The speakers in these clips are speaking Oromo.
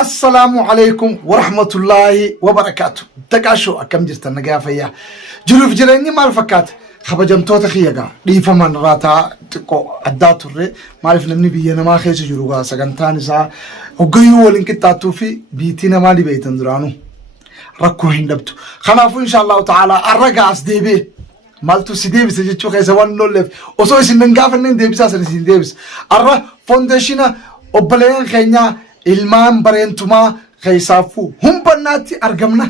السلام عليكم ورحمة الله وبركاته. تكاشو أكم جرت النجافية جروف جريني ما الفكات خبجم توت خيجا ليف من راتا تكو الداتورة ما عرف نمني بيجي ما خيش جروجا سكنتان سا وجيو ولين كتاتو في بيتنا ما لي بيتن درانو ركو هندبتو خنافو إن شاء الله تعالى الرجع أصديبي مالتو سيديبس جتشو خيس وان نولف وصو يسننجاف النين ديبس أسر سيديبس الرا فونديشنا وبلين خينيا ilmaan bareentumaa keessaafuu humbannaatti argamna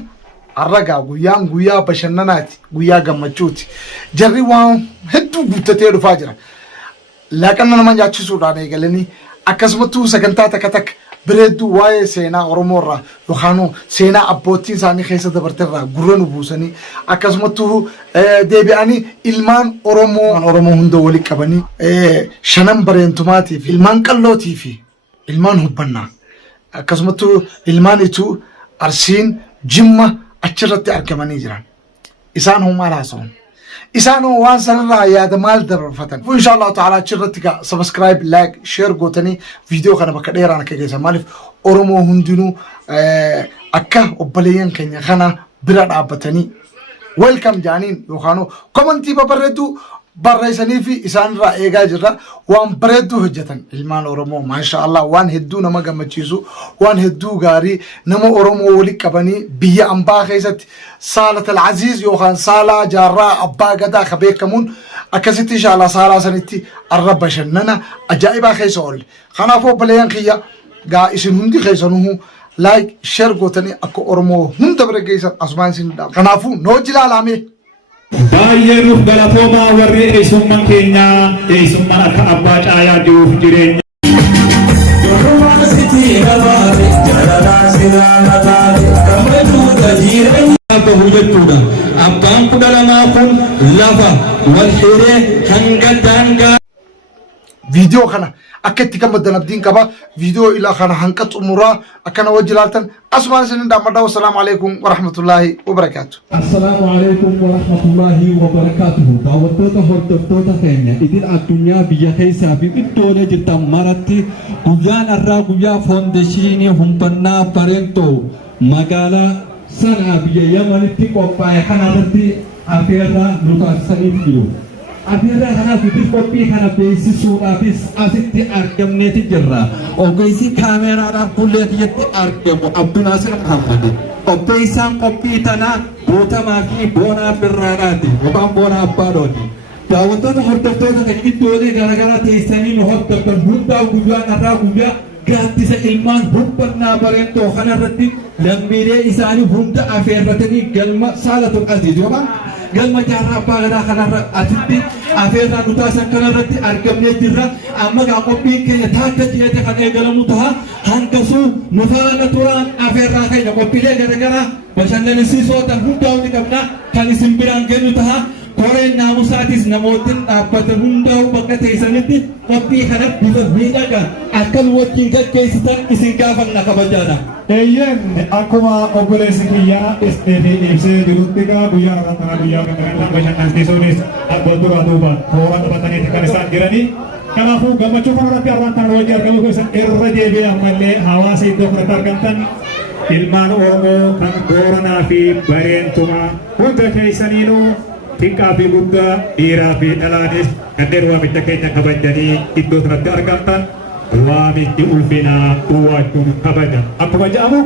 arragaa guyyaan guyyaa bashannanaati guyyaa gammachuuti jarri waan hedduu guuttatee dhufaa jira laaqanna nama nyaachisuudhaan eegalanii akkasumattuu sagantaa takka takka bireedduu waa'ee seenaa Oromoo irraa yookaan seenaa abbootiin isaanii keessa dabarteerraa gurra nu buusanii akkasumattuu deebi'anii ilmaan Oromoo hunda walitti qabanii shanan bareentumaatiif ilmaan qallootii fi ilmaan hubbannaa akkasumattuu ilmaanitu arsiin jimma achirratti argamanii jiran isaan humaa laasoon isaan waan sanarraa yaada maal dabarfatan inshallah ta'ala achirratti ka subscribe like share gootanii video kana bakka dheeraan akka geessan maaliif Oromoo hundinuu akka obboleeyyan keenya kana bira dhaabbatanii welcome jaaniin yookaan commentii babarreetu barreessanii fi isaan irraa eegaa jirra waan bareedduu hojjetan ilmaan Oromoo maashaallah waan hedduu nama gammachiisu waan hedduu gaarii nama Oromoo walitti qabanii biyya ambaa keessatti Saalat al-Aziz yookaan Saalaa Jaarraa Abbaa Gadaa ka beekamuun akkasitti inshallah saalaa sanitti arra bashannana ajaa'ibaa keessa oolle kanaafuu obboleeyyan kiyya gaa isin hundi keessanuu like share gootanii akka Oromoo hunda bira geessan asumaan isin dhaab kanaafuu noo jilaalame Baay'ee galatoomaa warri eessummaan keenya eessummaan akka abbaa caayaa jiruuf jireenya. Abbaan kudha lamaa kun lafa wal hiree hanga daangaa. Video kana akkatti gammadan abdiin qaba video ila kana hanqa xumuraa akkana wajjilaaltan asmaan isin dhaammadha wasalaamu alaykum wa rahmatullahi wa barakatuh. Assalamu alaykum wa rahmatullahi wa barakatuh. Daawwattoota hordoftoota keenya idil addunyaa biyya keessaa fi iddoolee jirtan maratti guyyaan irraa guyyaa foondeeshinii humbannaa bareentoo magaalaa sanaa biyya Yamanitti qophaa'e kanarratti afeerraa nu taasisaniif jiru. Afeerraa kanaaf qophii kana beeksisuudhaafis asitti argamneeti jirra. Ogeessi kaameraadhaan fuulleetti argamu Abdunaasir Muhammad. Qopheessaan qophii tanaa Guutamaa fi Boonaa Birraadhaati yookaan Boonaa Abbaadooti. Daawwattoota hordoftoota kan iddoolee garaagaraa teessanii nu hordoftan hundaa guyyaan irraa guyyaa gaaddisa ilmaan hubbannaa bareentoo kanarratti lammiilee isaanii hunda afeerratanii galma Saalatul Aziz yookaan galma Jaarraa Abbaa Gadaa kanarra asitti afeerraa nu taasisan kanarratti argamnee jirra. Amma gaa qophiin keenya taakka jeete kan eegalamu ta'a hangasuu nu faana turaan afeerraa keenya qophiilee garaagaraa bashannansiisootan hundaa hundi qabna kan isin biraan kennu ta'a. Koreen naamusaatis namootiin dhaabbatan hundaa'u bakka teessanitti qophii kanatti bifa miidhagaan akkan wajjin gaggeessitan isin gaafanna kabajaadha. Eeyyeen akkuma obboleessi kiyyaa ibsee jirutti guyyaa irraa guyyaa kan bashannansiisuunis abbootii duubaan toora qabataniiti kan isaan jiranii. Kanaafuu gammachuu kanarratti arrantaan wajjin argamu keessan irra deebi'ee ammallee hawaasa iddoo kanatti argamtan ilmaan Oromoo kan Booranaa fi Bareentumaa hunda keessaniinuu xiqqaa fi guddaa dhiiraa fi dhalaanis kanneen waamicha keenya kabajanii iddoo sanatti argamtan waamichi ulfinaa uwwaachuun kabaja. Akkuma jedhamu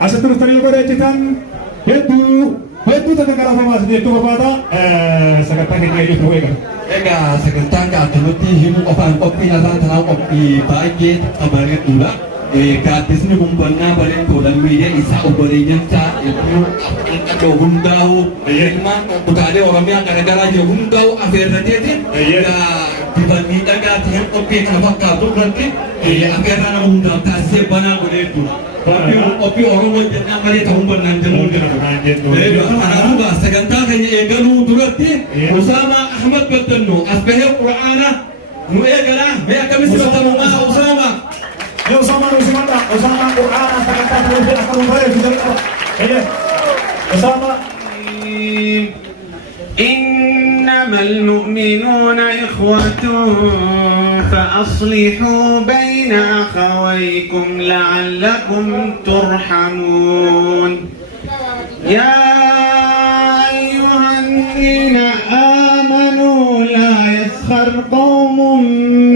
asitti dhuftanii bareechitan hedduu takka garaafamaa jechuun barbaada sagantaa keenya iyyuu eegala. Egaa sagantaan gaaffinutti himuu qofaan qophiin irraa tanaa qophii baay'ee bareeduudha. Gaaddisni humbannaa bareentoo lammiilee isaa obboleeyyansaa iddoo hundaa'u ilmaan kutaalee Oromiyaa garaagaraa jiru hundaa'u afeerrateeti bifa miidhagaa ta'een qophii kana fakkaatu irratti afeerraa nama hundaaf taasisee banaa godheettudha. Qophii Oromoo jennaan malee ta'uu bannaan jennuu jira. Kanaafuu sagantaa keenya eegaluu duratti Usaamaa Ahmad Baddanno as bahee Qura'aana nu eegalaa mee akkamitti batamumaa Usaamaa. Usama Qur'aan sagantaa kanatti akka nu bareechu jalqaba. Usama. إنما المؤمنون إخوة فأصلحوا بين أخويكم لعلكم ترحمون يا أيها الذين آمنوا لا يسخر قوم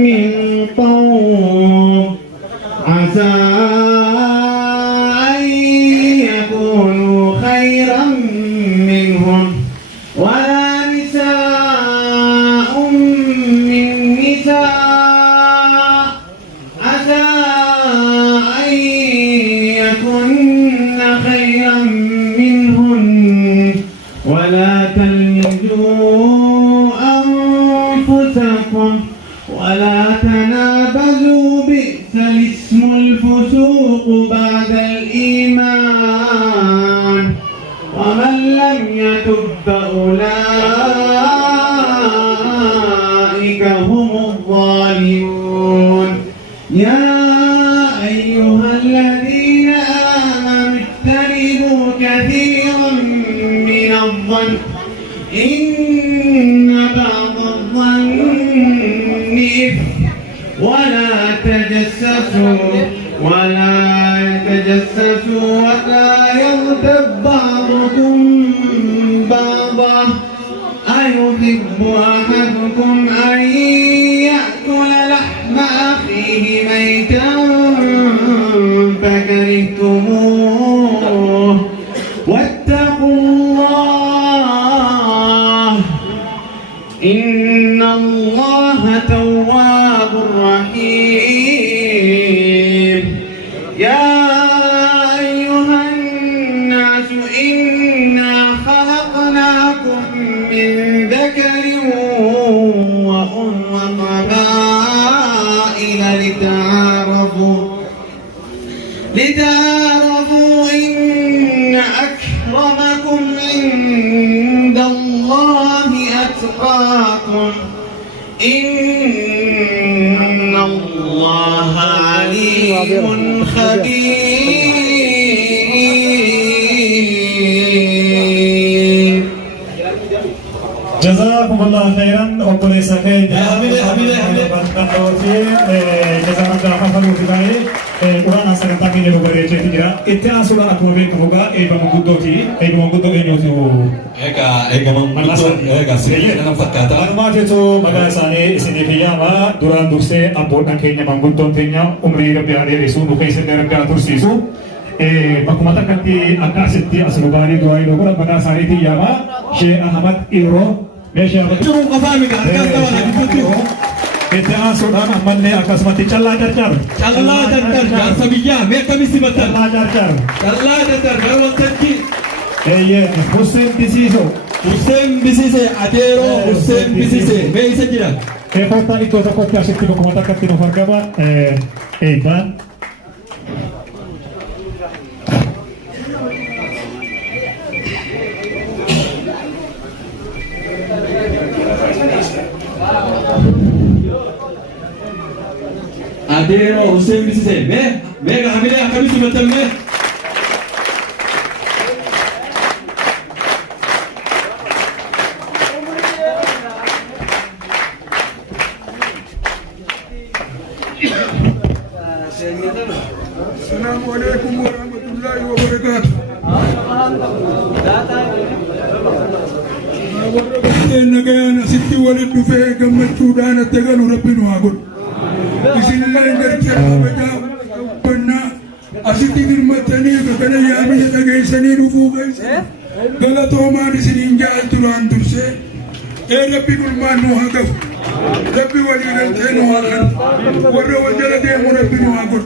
من قوم عسى أن يكونوا خيرا منهم ولا نساء من نساء عسى أن يكن خيرا منهن ولا تلمزوا أنفسكم ولا تنابزوا بئس الاسم الفسوق بعد الإيمان ومن لم يتب فأولئك هم الظالمون يا أيها الذين آمنوا اجتنبوا كثيرا من الظن إن بعض الظن إثم ولا تجسسوا ولا يغتب بعضكم بعضا أيحب أحدكم أن يأكل لحم أخيه ميتا فكرهتموه واتقوا الله إن الله تواب رحيم يا أيها الناس إنا خلقناكم من ذكر وأنثى وقبائل لتعارفوا إن أكرمكم عند الله أتقاكم إن الله عليم خبير جزاكم الله خيرا وكل سخير جزاكم الله خيرا قرآن سكتة من المبارك تجرا إتيان سورة أكمل كموجا إيبا مغودوتي إنيوتي Ega siree nama fakkaata. Walumaa jechuun maqaa isaanii isinii kiyyaama duraan dursee abboodhaan keenya manguddoon keenya umrii rabbi dheeresuu nu keessatti argaa tursiisu. Bakkuma takkatti akka asitti as lubaarii du'aa yoo godhan maqaa isaaniitiin yaama Shee Ahmad Iroo meeshaa irratti. Jiruun qofaa miti harkaan qaban gidduutti. Itti aansuudhaan ammallee akkasumatti callaa carcar. Callaa carcar jaarsa biyyaa mee akkamitti batan? Callaa carcar. Callaa carcar gara waltajjii. Hussein Bisiiso. Hussein Bisiise Adeeroo Hussein Bisiise mee isa jira? Koottaa iddoo tokkotti asitti bakkuma takkatti nuuf argama. Eebbaan. Adeeroo Hussein Bisiise mee hamilee akkamitti batan mee? السلام عليكم ورحمة الله وبركاته. نجانا ستي ولد فيه كم تشودان التجلو ربنا أقول. بسم الله نرجع بجا بنا أسيتي المتني كنا يامي تجاي سنين وفوقي. قالتوا ما نسين جال تران ترسي. ربي كل ما نوها كف. ربي ولي قلتين واحد ورا وجل ديم ربي نواقول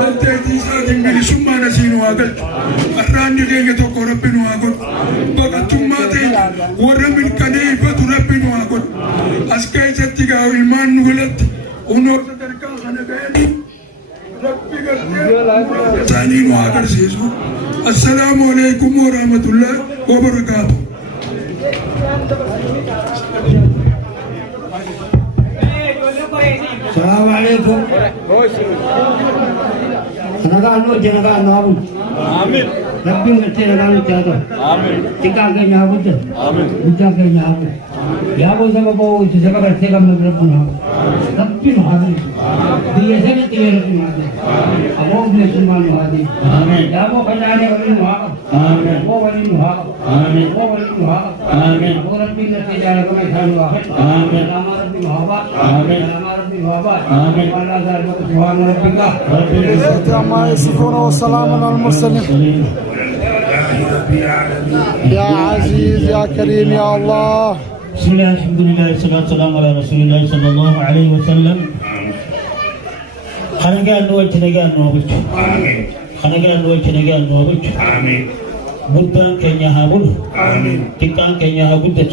قلتين ساتين بلي سما نسين واقول الراني ديم توكو ربي نواقول بقى تماتين ورا من كنيفة ربي نواقول أسكاي ستيجا والمان نقولت ونور تركا خنا بيني ربي قلتين ثاني نواقول سيسو السلام عليكم ورحمة الله وبركاته. السلام عليكم. أنا قاعد نوجه أنا قاعد نقول. آمين. Rabbiin galtee nagaa nutti haa ta'u. Xiqqaan keenya haa guddatu. Guddaan keenya haa guddatu. Yaa gosa baboo itti saba galtee gammadu rabbiin haa guddatu. Rabbiin haa guddatu. Biyya sanatti mee rabbiin haa guddatu. Aboo bilisummaa nu haa ta'u. Yaa boo facaanee waliin nu haa qabu. Aboo waliin nu haa qabu. Aboo waliin nu haa qabu. Aboo rabbiin galtee jaalatama isaa nu haa qabu. Salaamaa rabbiin nu haa baatu. Salaamaa rabbiin nu haa baatu. Wallaa zaalibaka subhaana rabbika. عما يصفون وسلام على المرسلين يا عزيز يا كريم يا الله. بسم الله الحمد لله والصلاة والسلام على رسول الله صلى الله عليه وسلم. خنقال نوال تنقال نوبت. خنقال نوال تنقال نوبت. بدان كينيا هابول. تكان كينيا هابودت.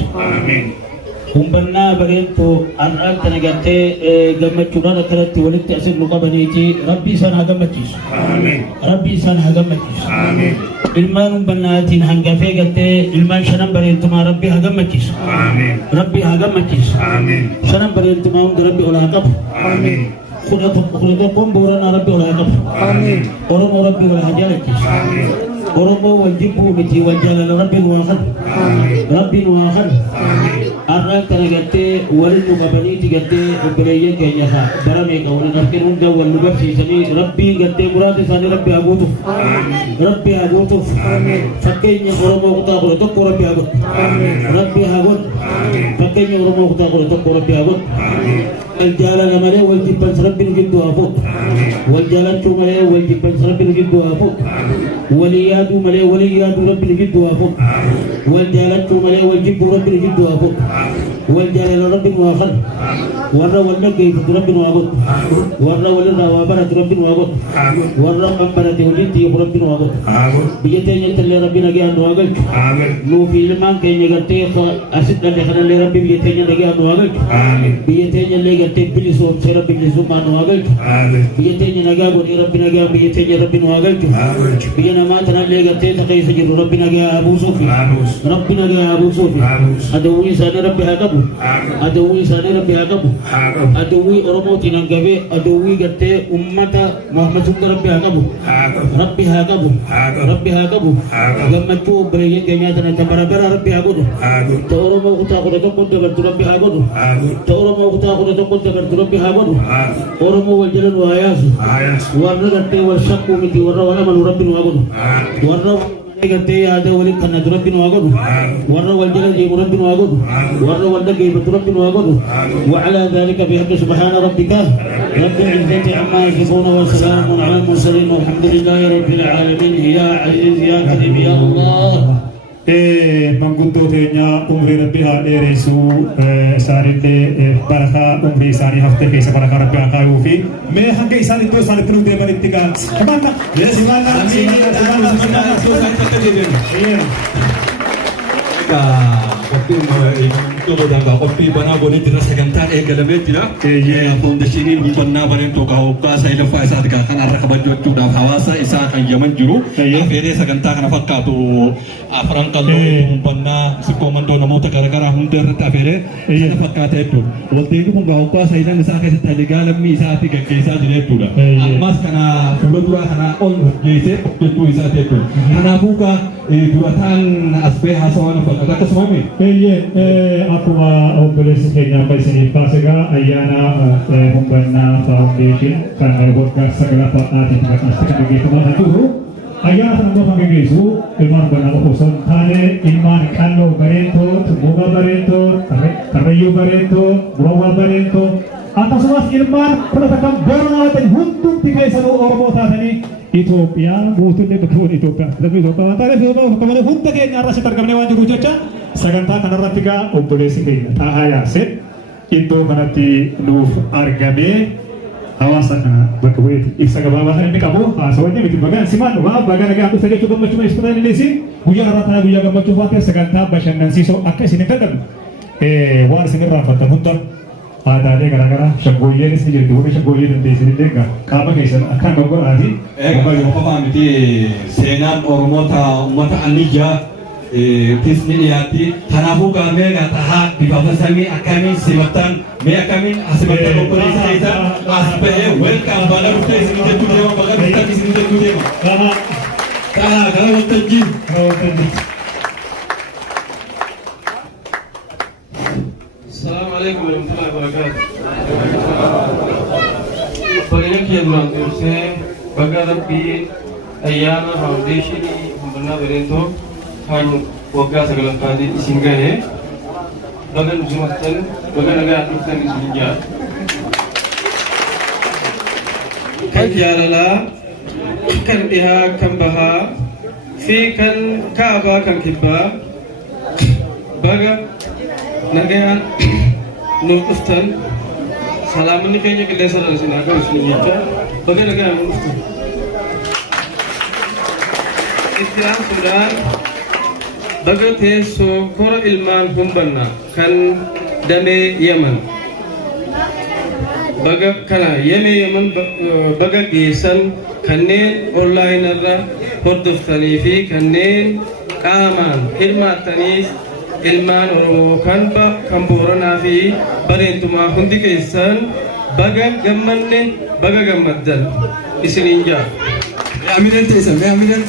Humbanaa bareedduu an'aan kana gartee gammachuudhaan akkanatti walitti asin nu qabaniiti rabbii isaan haa gammachiisu. Rabbii isaan haa gammachiisu. Ilmaan humbannaatiin hangafee gartee ilmaan shanan bareeddumaa rabbii haa gammachiisu. Rabbii haa gammachiisu. Shanan bareeddumaa hunda rabbii ol haa qabu. Kudha tokkoon booranaa rabbii ol haa qabu. Oromoo rabbii ol haa jaalachiisu. Oromoo wal jibbuu miti wal jaalala rabbiin waa kan. Rabbiin waa kan. Arraan kana gartee waliin nu qabaniiti gartee obboleeyyan keenya haa baramee qaban harkeen hunda wal nu barsiisanii rabbii gartee muraasa isaanii rabbi haa guutuuf. Rabbi haa guutuuf. Fakkeenya Oromoo kutaa kudha tokko rabbi haa godhu. Rabbi haa godhu. Fakkeenya Oromoo kutaa kudha tokko rabbi haa godhu. Wal jaalala malee wal jibbansa rabbi nu gidduu haa fuudhu. Wal jaalachuu malee wal jibbansa rabbi nu gidduu haa fuudhu. Walii yaaduu malee walii yaaduu rabbi nu gidduu haa fuudhu. Wal jaalachuu malee wal jibbuu rabbi nu gidduu haa fuudhu. Wal jaalala rabbi nu haa kadhu. Warra wal dhaggeeffatu rabbi nu haa godhu. Warra walirraa waa baratu rabbi nu haa godhu. Warra kan barate walitti hiiku rabbi nu haa godhu. Biyya teenyatti illee rabbi nagaan nu haa galchu. Nuufi ilmaan keenya gartee asit dhalle kanallee rabbi biyya teenya nagaan nu haa galchu. Biyya teenya illee gartee bilisoomsee rabbi bilisummaa nu haa galchu. Biyya teenya nagaa godhee rabbi nagaan biyya teenya rabbi nu haa galchu. Biyya namaa tanallee gartee takeessa jirru rabbi nagaa haa buusuufi. Rabbi nagaa haa buusuufi. Adawwii isaanii rabbi haa qabu. Adawwii isaanii rabbi haa qabu. Adawwii Oromootiin hangafee adawwii gartee ummata Muhammad hunda rabbi haa qabu. Rabbi haa qabu. Rabbi haa qabu. Gammachuu obboleeyyan keenyaa tana ta barabara rabbi haa godhu. Ta Oromoo kutaa kudha tokko dabartu rabbi haa godhu. Ta Oromoo kutaa kudha tokko dabartu rabbi haa godhu. Oromoo wal jala nu haa yaasu. Warra gartee wal shakkuu miti warra wal amanu rabbi nu haa godhu. Warra gartee yaada waliin kan rabbi nu haa godhu. Warra wal jala deemu rabbi nu haa godhu. Warra wal dhaggeeffatu rabbi nu haa godhu. وعلى ذلك بحق سبحان ربك رب العزة عما يصفون وسلام على المرسلين والحمد لله رب العالمين يا عزيز يا كريم يا الله. Manguddoo teenya umrii rabbi haa dheeressu isaanillee barakaa umrii isaanii haftee keessa barakaa rabbi haa kaayuu fi mee hanga isaan iddoo isaanitti nu deemanitti gaansi. Himanna. Qophii banaa godhee jira sagantaan eegalamee jira. Foondashiniin hubannaa bareedduu hoggaasa ilaffaa isaati kan har'a kabajachuudhaaf hawaasa isaa kan yaman jiru. Affeeree sagantaa kana fakkaatu afran qalloo hubannaa sikkoo namoota garaagaraa hunda irratti affeeree kana fakkaata jechuudha. Waldeegii kun hoggaasa ilan isaa keessatti haligaa lammii isaatti gaggeessaa jira jechuudha. Ammas kana fuula duraa kana ol geessee jechuu isaati jechuudha. Kanaafuu durataan as ba'ee haasawaa fakkaata akkasumame. Akkuma obboleessi keenya amma isiniif kaasee ayyaana hubbannaa faawundeeshin kan waggaa sagalaffaatiin kan gaggeeffamaa jiru. Ayyaana kana immoo kan gaggeessu ilmaan hubbannaa qofa osoo hin taane ilmaan qalloo bareeddoo, tummuuma bareeddoo, karrayyuu bareeddoo, bu'aawwan bareeddoo akkasumas ilmaan kudha takkan booranaa ta'e hundumti keessanuu Oromoo taatanii Itoophiyaa guutuun Itoophiyaa waan ta'eef hunda keenya irraa sitti argamnee waan jiruuf jecha sagantaa kanarratti gaa obboleessi keenya Xaahaa Yaaseen iddoo kanatti nuuf argamee hawaasa kana bakka bu'eeti ibsa gabaabaa kan inni qabu haasawwanni miti bagaan simaan dhumaa bagaa nagaa dhufe jechuu gammachuu ibsuudhaan innis guyyaa irraa guyyaa gammachuu waan ta'eef sagantaa bashannansiisoo akka isin hin dadhabne waan isin irraanfattan hunda aadaalee garaagaraa shaggooyyeenis ni jirti warri shaggooyyee dandeessinillee qaama keessan akkaan goggoraati. Yoo qofaa miti seenaan Oromoota uummata anniyyaa tisni dhiyaatti kanaafuu gaamee Xaahaa bifa samii akkamiin simattan mee akkamiin asimattan obboleessa keessan as bahee welqaan baala dhuftee isin jechuu deema baga dhuftee isin jechuu deema. Xaahaa gara wanta waltajjii. السلام عليكم ورحمة الله وبركاته. Bagaimana kia bulan turse, bagaimana pi ayana foundation benar berento kan warga segala kali singgah he, bagaimana jumatan, bagaimana negara tujuan di sini. Kan jalala, kan iha, kan baha, fi kan kaaba kan kibba, bagaimana negara nurustan. Salam ini kayaknya kita salah sini agak sini aja. Bagaimana menurut? Islam sudah bagaimana sokor ilman humbanna kan dame Yaman. Bagaimana Yaman bagagisan kanen online arra hordoftani fi kanen kaman hirmatani ilman Oromo kan Borana fi barentuma hundi kesan baga gammaddan isininja Aminen teessan aminen.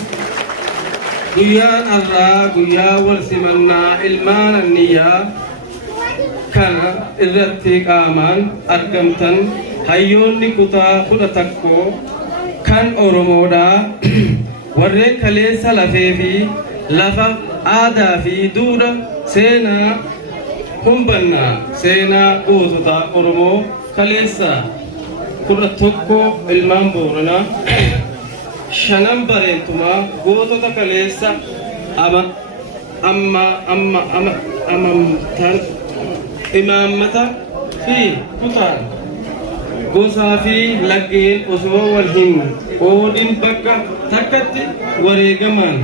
guyyaan arraa guyyaa wal simannaa ilmaan anniyaa kana irratti qaamaan argamtan hayyoonni kutaa 11 kan Oromoodhaa warreen kaleessa lafee fi lafa aadaa fi duudha seenaa humbannaa seenaa gootota Oromoo kaleessa 11 ilmaan Booranaa shanan bareentumaa gootota kaleessa amamtaan imaammata fi kutaan gosaa fi laggeen osoo wal hin qoodin bakka takkatti wareegamaan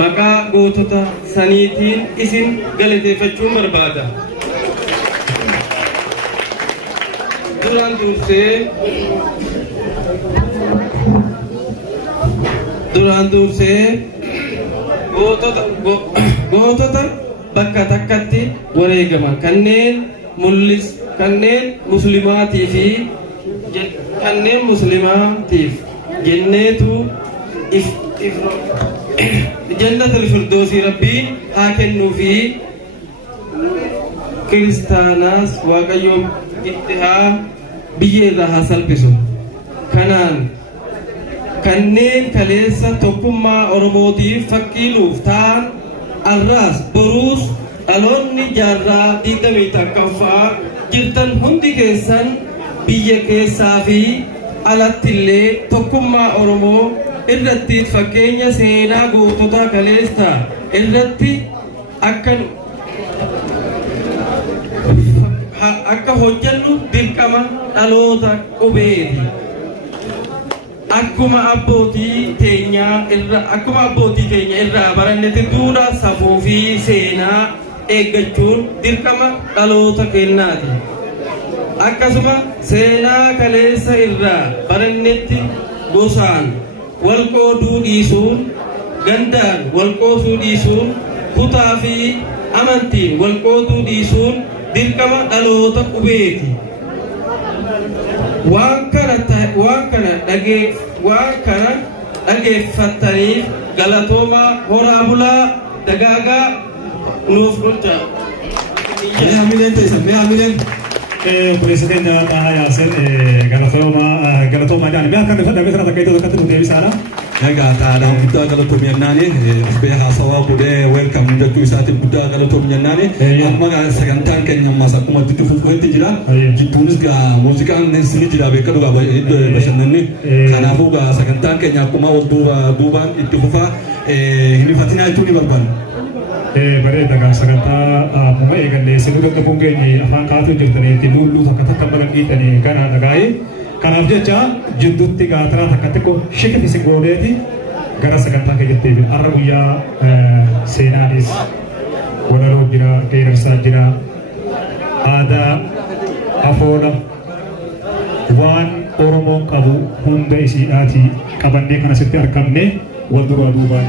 maqaa gootota saniitiin isin galateeffachuun barbaada. Duraan dursee gootota bakka takkatti wareegaman kanneen muslimaatiif jenneetu jannatul firdoosi rabbiin haa kennuu fi kiristaanaas waaqayyoon itti haa biyya irraa haa salphisu. Kanaan kanneen kaleessa tokkummaa Oromootiif fakkii nuuf ta'an arraas boruus dhaloonni jaarraa 21ffaa jirtan hundi keessan biyya keessaa fi alattillee tokkummaa Oromoo irratti fakkeenya seenaa gootota kaleessa irratti akka hojjennu dirqama dhaloota qubeeti. Akkuma abbootii teenya irraa barannetti duudhaa safuu fi seenaa eeggachuun dirqama dhaloota keenyaati. Akkasuma seenaa kaleessa irraa barannetti gosaan walqooduu dhiisuun, gandaan walqooduu dhiisuun, kutaa fi amantiin walqooduu dhiisuun dirqama dhaloota qubeeti. Waan kana dhageeffattaniif galatoomaa horaa bulaa dagaagaa nuuf guddaa. Aminen teessan aminen. Presidente Taha Yassin galatoomaa jaani mee akka dhufan dhabeesana takka iddoo tokkotti nu deebisaadha. Egaa taadhaan guddaa galatoom jennaani dhufee haasawaa godhee weelkam jechuu isaatiif guddaa galatoom jennaani amma sagantaan keenya ammas akkuma itti fufuutti jira jidduunis muuziqaan ni jira beeka dhugaa bashannanni kanaafuu sagantaan keenya akkuma ol duubaan itti fufaa hin ifatinaa jechuu ni barbaanna. Bareeda sagantaa amma eegalle sinuu gaggabuun keenya afaan kaasuu jirtaniitti lulluu takka takka bal'adhiitanii kana dhagaa'ee kanaaf jecha jidduutti gaataraa takka xiqqoo shikif isin gooneeti gara sagantaa keenyatti deebiin har'a guyyaa seenaanis walaloo jira geerarsaa jira aadaa afoola waan Oromoon qabu hunda isiidhaatii qabannee kan asitti argamne wal duraa duubaan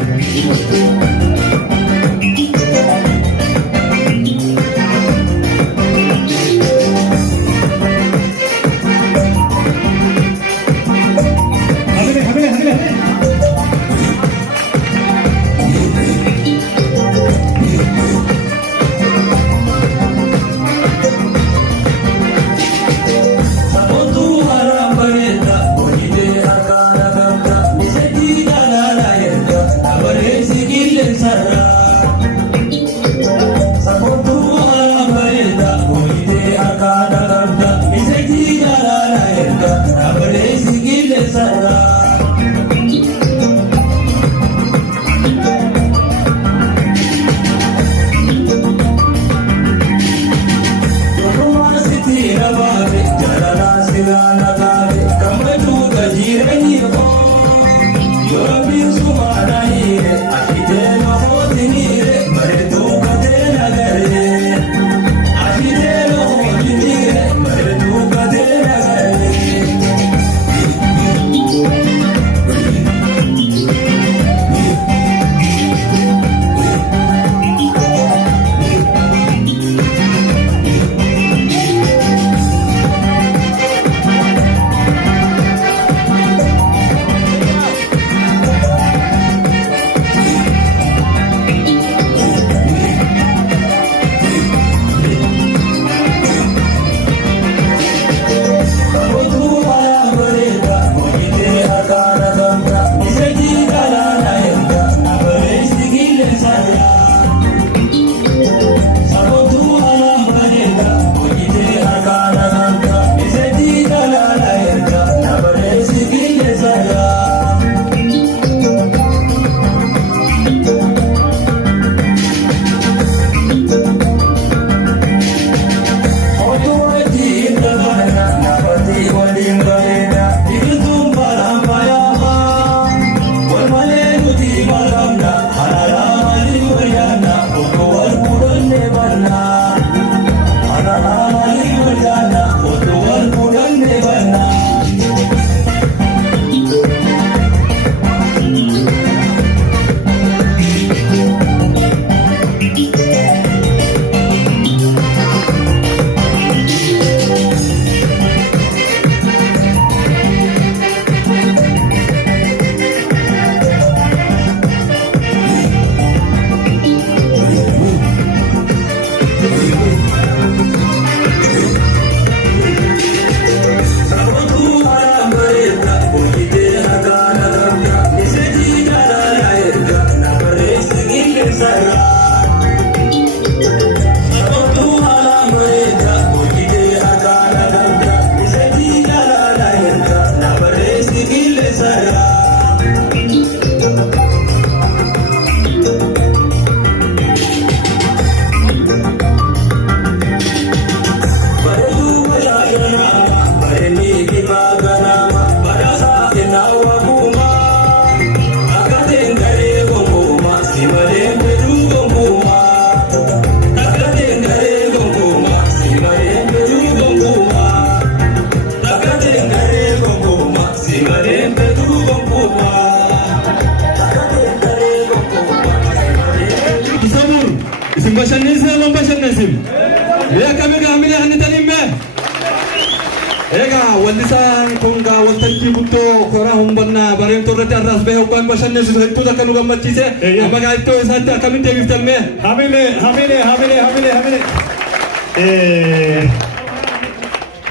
Wallisaan kun waltajjii guddoo koraa humnaa bareedduu irratti arraas bahee hoggaan bashannansiisu hedduu akka nu gammachiise amma iddoo isaatti akkamitti deebiftamme hamile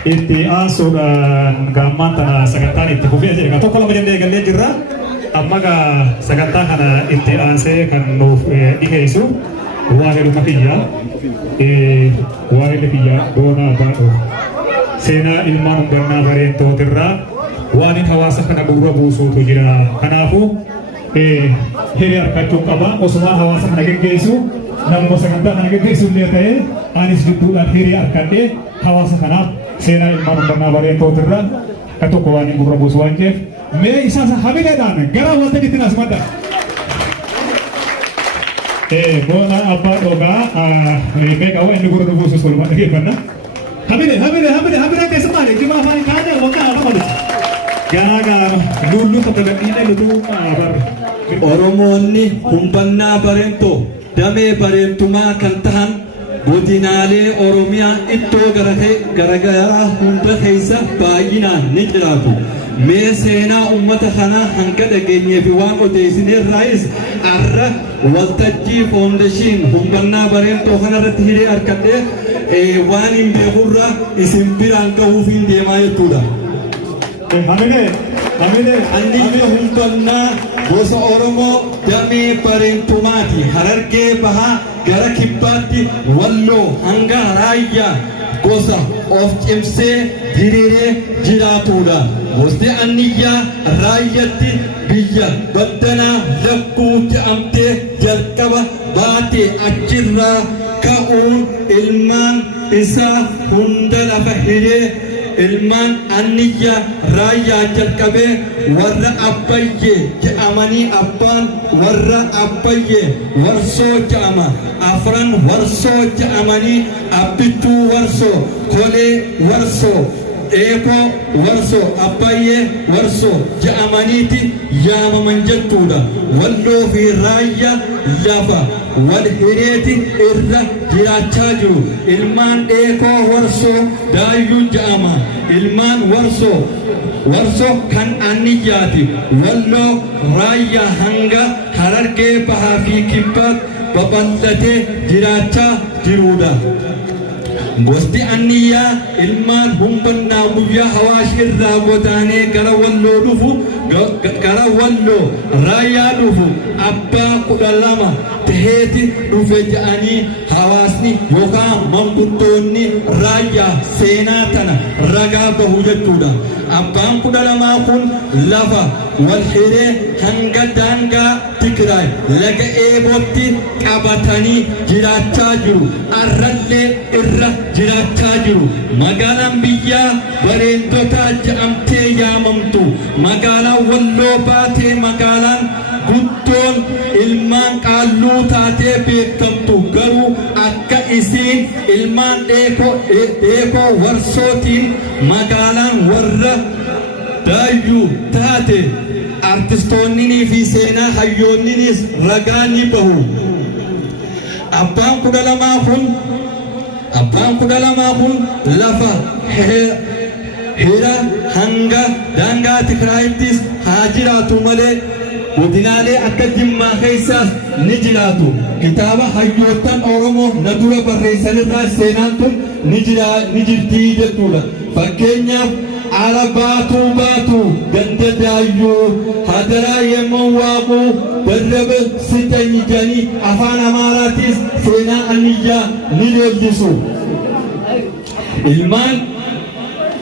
itti aansuudhaan gaammaan tana sagantaan itti fufee jedhama tokko lama jennee gallee jirra amma sagantaa kana itti aansee kan nuuf dhiheessu waa'ee kiyya doonaa baadhoo seenaa ilmaan umbannaa bareentootirraa waan hawaasa kana gurra buusuutu jira. Kanaafuu hiree harkachuu qaba. Osumaan hawaasa kana geggeessu namni sagantaa kana geggeessu illee ta'ee anis gidduudhaan hiree harkadhee hawaasa kanaaf seenaa ilmaan umbannaa bareentootirraa ka tokko waan gurra buusu waan ta'eef mee isaas hamileedhaan gara waltajjiitti nas madda. Boona abbaa dhogaa beekaa waan inni gurra buusu soluma dhaggeeffanna. Hamile keessumaa jimaa afaan kaane waggaa hafa garaa lullu tokko gadhiidhe lutuu barre. Oromoonni humbannaa bareentoo damee bareentumaa kan tahan godinaalee Oromiyaa iddoo garagaraa hunda keessa baay'inaan ni jiraatu. Mee seenaa uummata kanaa hanga dhageenyee fi waan odeessineerraayis arra waltajjii foondeshiin humbannaa bareentoo kanarratti hiree harkadhee waan hin beekurra isin biraan gahuuf hin deemaa jechuudha. Anniifi humbannaa gosa Oromoo damee bareentumaati. Harargee bahaa gara kibbaatti Walloo hanga Raayyaa gosa of cimsee diriiree jiraatudha. Gosti Anniyyaa Raayyaatti biyya baddanaa lakkuu jedhamtee jalqaba baate achirraa ka'uun ilmaan isaa hunda lafa hiree ilmaan anniyya raayyaa jalqabee warra abbayyee je'amanii abbaan warra abbayyee warsoo je'ama afran warsoo je'amanii abbichuu warsoo kolee warsoo eekoo warsoo abbayyee warsoo je'amaniiti yaamaman jechuudha walloo fi raayyaa lafa wal hireeti irra jiraachaa jiru ilmaan eekoo warsoo daayyuu je'ama ilmaan warsoo kan anniyyaati walloo raayyaa hanga harargee bahaa fi kibbaatti babal'atee jiraachaa jiruudha. Gosti anniyyaa ilmaan humbannaa guyyaa hawaash irraa godaanee gara walloo dhufu gara walloo raayyaa dhufu abbaa 12 taheeti dhufe jedhanii hawaasni yookaan manguddoonni raayyaa seenaa tana ragaa bahu jechuudha. Abbaan 12 kun lafa wal hiree hanga daangaa Tigraay laga Eebootti qabatanii jiraachaa jiru. Arrallee irra jiraachaa jiru. Magaalaan biyyaa bareeddotaa jedhamtee yaamamtu. Magaalaan walloo baatee magaalaan guddoon ilmaan qaalluu taatee beekamtu garuu akka isiin ilmaan eekoo warsootiin magaalaan warra daayyuu taate artistoonnii fi seenaa hayyoonninis ragaa ni bahu. Abbaan 12 kun lafa hira hanga daangaa Tigraayittis haa jiraatu malee godinaalee akka Jimmaa keessaas ni jiraatu. Kitaaba hayyoottan Oromoo na dura barreessanirraa seenaan tun ni jirtii jechuudha. Fakkeenyaaf ala baatuu ganda daayyuu hadaraa yemmuu waaquu darraba sitanii janii afaan Amaaraatis seenaa anniyyaa ni leellisu. Ilmaan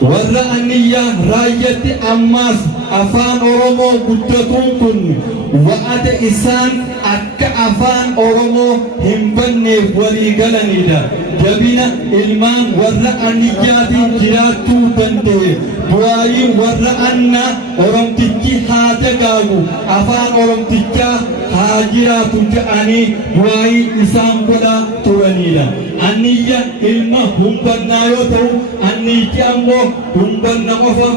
warra anniyyaa raayyatti ammaas afaan Oromoo guddatuun kun wa'ada isaan akka afaan Oromoo hin banneef walii galanidha. Jabina ilmaan warra anniyyaatiin jiraachuu danda'e du'aayiin warra annaa Oromtichi haa dagaagu afaan Oromtichaa haa jiraatu jedhanii du'aayii isaan godhaa turanidha. Anniyya ilma humbannaa yoo ta'u annichi ammoo humbanna qofa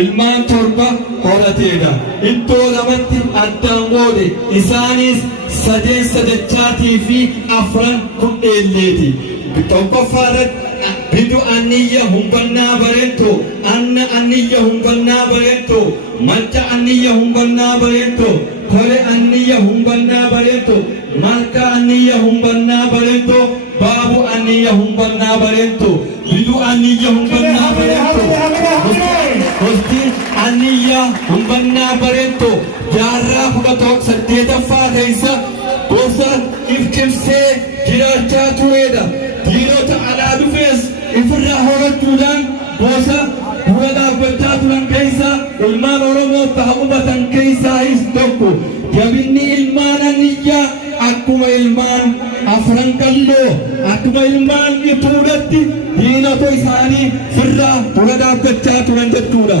ilmaan 7 horateedha. Iddoo lamatti addaan qoode isaanis 3 sadachaatii fi 4 kudheelleeti. Tokkoffaarratti bidu anniyya humbannaa bareettoo anna anniyya humbannaa bareettoo malcha anniyya humbannaa bareettoo kole anniyya humbannaa bareettoo malka anniyya humbannaa bareettoo baabu anniyya humbannaa bareettoo bidu anniyya humbannaa bareettoo gosti anniyya humbannaa bareettoo jaarraa 18ffaa keessa gosa ifcimsee jiraachaa turedha. Diinota alaa dhufees ifirraa horachuudhaan gosa dura dhaabbachaa turan keessa ilmaan Oromoo ta'a hubatan keessaayis tokko. Jabinni ilmaan anniyyaa akkuma ilmaan afran qalloo akkuma ilmaan ituudhatti diinota isaanii firraa dura dhaabbachaa turan jechuudha.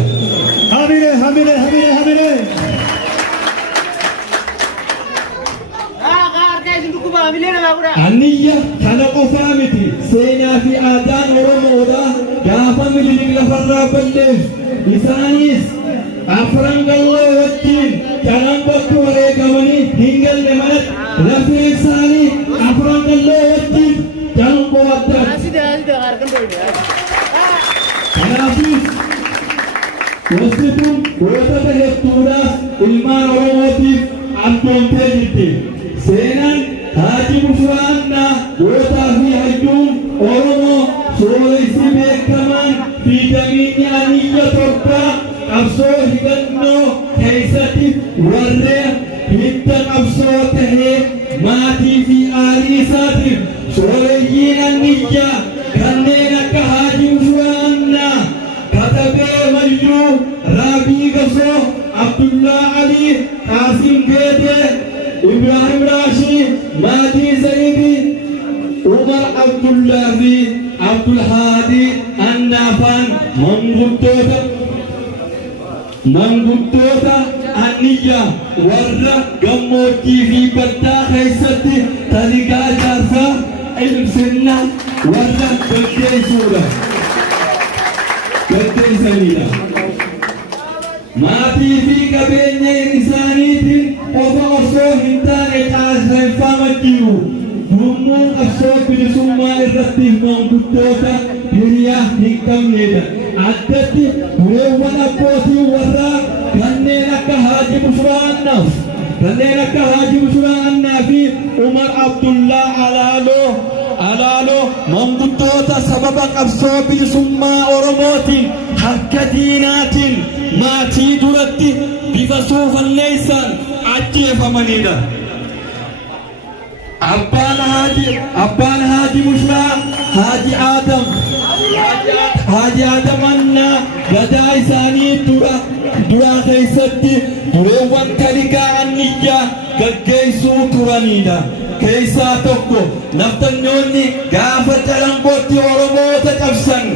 Hamile. Anniyya kana qofaa miti seenaa fi aadaan Oromoodha gaafa mililik lafarraa balleef isaanis afran qalloo wajjin calanqotti wareegamanii hin galle malatti lafee isaanii afran qalloo wajjin calanqoo addaa. Kanaafis gosti kun gootota hedduudhaaf ilmaan Oromootiif abboomtee jirti. Seenaan Haji Bushraanna gootaa fi hayyuun Oromoo sooressi beekamaan fiidamiinni anniyya torbaa qabsoo hidhannoo keessatti warreen hidda qabsoo tahee maatii fi aarii isaatiif sooreyyiin anniyyaa kanneen akka Haji Bushraanna katabee mayyuu Raabii Gasoo Abdullaa Alii Qaasim Geetee Ibrahim Rashid, Mahdi Zaidi, Umar Abdullah Abdul Hadi, Annafan, manguddoota aniyyaa warra gammoojjii fi baddaa keessatti taligaa jaarsaa ibsinna warra gaggeessanidha. Maatii fi qabeenya isaaniitiin qofa osoo hin taane taasifamaa jiru. Gurmuun qabsoo bilisummaa irratti manguddoota hiriyaa hin qabnedha. Addatti dureewwan abbootii warraa kanneen akka Haaji Bushraa Annaa fi Umar Abdullaa Alaaloo manguddoota sababa qabsoo bilisummaa Oromootiin harka diinaatiin maatii duratti bifa suufanneessaan ajjeefamanidha. Abbaan Haaji Bushraa Haaji Adam Annaa gadaa isaanii duraa keessatti dureewwan taligaa anniyyaa gaggeessuu turanidha. Keessaa tokko naftanyoonni gaafa calangootti Oromoota cabsan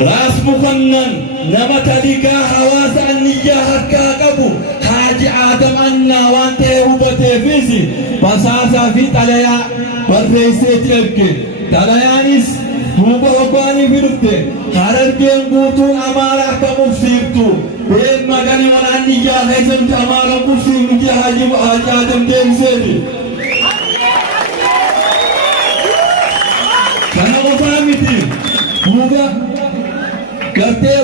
Raas Mukannan nama taligaa hawaasa anniyyaa harkaa qabu Haaji Adam Annaa waan ta'e hubateefis basaasaa fi xalayaa barreesseetti erge. Xalayaanis duuba waggaanii fi dhufte Harargeen guutuun Amaaraa akka mufsiiftu been magani mana anniyyaa keessatti Amaaraa mufsiifnu Haaji Adam deebiseeti. Kana qofaa miti duuba gartee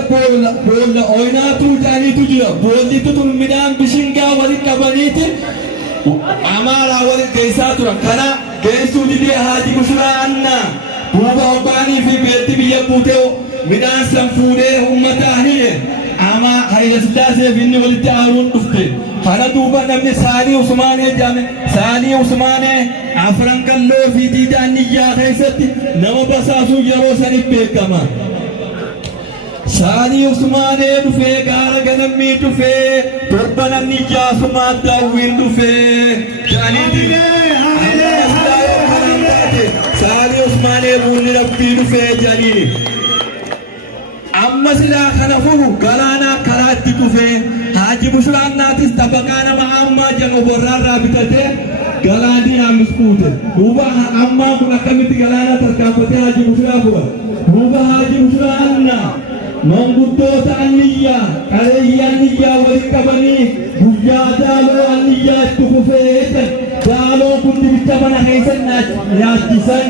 boolla ooyinaatu jaaniitu jira. Boollitu tun midhaan bishingaa walitti qabaniiti Amaaraa walitti geessaa turan. Kana geessuu didee Haaji Bushraa Annaa duuba waggaanii fi beetti biyya buutee midhaan san fuudhee uummataa hiyye Hayila Sillaaseef inni walitti aaruun dhufte. Kana duuba namni Saalii Usmaanee jedhame Saalii Usmaanee afran kalloo fi diida anniyyaa keessatti nama basaasuu yeroo saniif beekama. Saalii Usmaanee dhufee gaara ganammii dhufee torban anniyyaa sumaan daawwiin dhufee Saalii Usmaanee buunni rabbii dhufee jedhanii amma silaa kana fuhu galaanaa karaatti dhufee Haaji Bushraa Annaatis tabaqaa nama ammaa jedhu borraarraa bitatee galaandiin hambiskuute. Duuba ammaa kun akkamitti galaanaa tarkaanfatee Haaji Bushraa fuudha. Duuba Haaji Bushraa Annaa manguddoota anniyyaa qareeyyii anniyyaa walitti qabanii guyyaa daaloo anniyyaa itti kufee daaloo kun dibicha mana keessa nyaachisan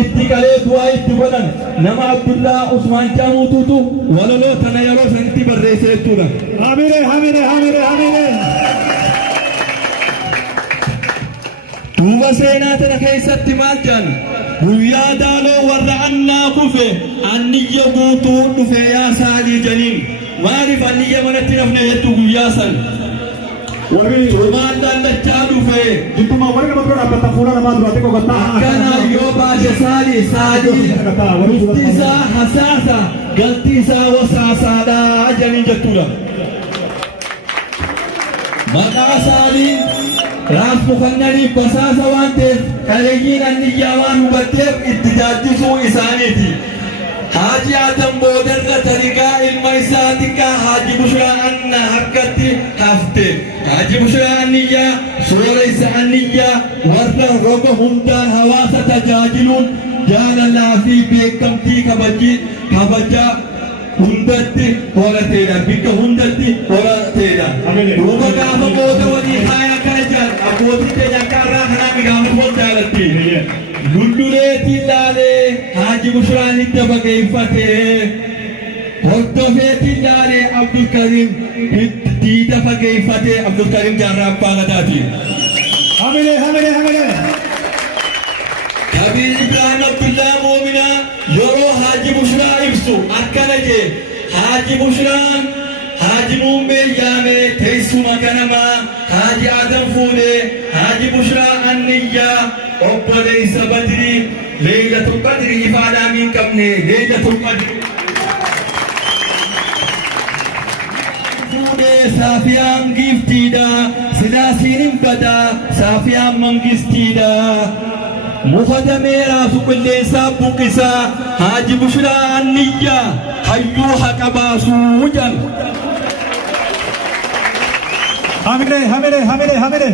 itti qalee du'aa itti godhan nama Abdullaa Usmaan Jaamuutuutu walaloo kana yeroo sanitti barreessee jechuudha. Hamire. Duuba seenaa tana keessatti maal jedhan guyyaa daaloo warra annaa kufe anniyya guutuu dhufe yaa Saalii janiin maaliif anniyya manatti nafne hedduu guyyaa san Tumaan dallachaa dhufe akkana yoo baase Saalii bifti isaa hasaasa galti isaa wasaasaadha janiin jechuudha. Maqaa Saalii Raas Mukannaniif basaasa waan ta'eef qareeyyiin anniyyaa waan hubatteef itti jaaddisuu isaaniiti. Haaji Adam boodarra taligaa ilma isaa xiqqaa Haaji Bushraa Annaa harkatti hafte. Haaji Bushraa Anniyyaa sooressa anniyyaa warra roga hundaan hawaasa tajaajiluun jaalalaa fi beekamtii kabajaa hundatti horateedha. Bikka hundatti horateedha. Duuba gaafa booda walii haaya kana jaan abbootii keenya akka irraa kanaa gaafa booda jaalatti. Lulluleetiin laalee Haaji Bushraan itti fageeffatee hordofeetiin laalee Abdulkarim diida fageeffatee Abdulkarim jaarraa abbaa gadaati. Hamile. Kabiir Ibrahim Abdullaa Moominaa yeroo Haaji Bushraa ibsu akkana jee Haaji Bushraan Haaji Muummee yaamee teessuma ganamaa Haaji Adam fuudhee Haaji Bushraa anniyyaa obboleessa Badrii Leeylatul Qadri ifaadhaa min qabne Leeylatul Qadri fuudhee Saafiyaan giiftiidha Silaasiin hin badaa Saafiyaan mangistiidha. Muka dameeraa fi qilleensaa buqqisaa Haaji Bushraa anniyyaa hayyuu haqa baasuu jan. Hamide.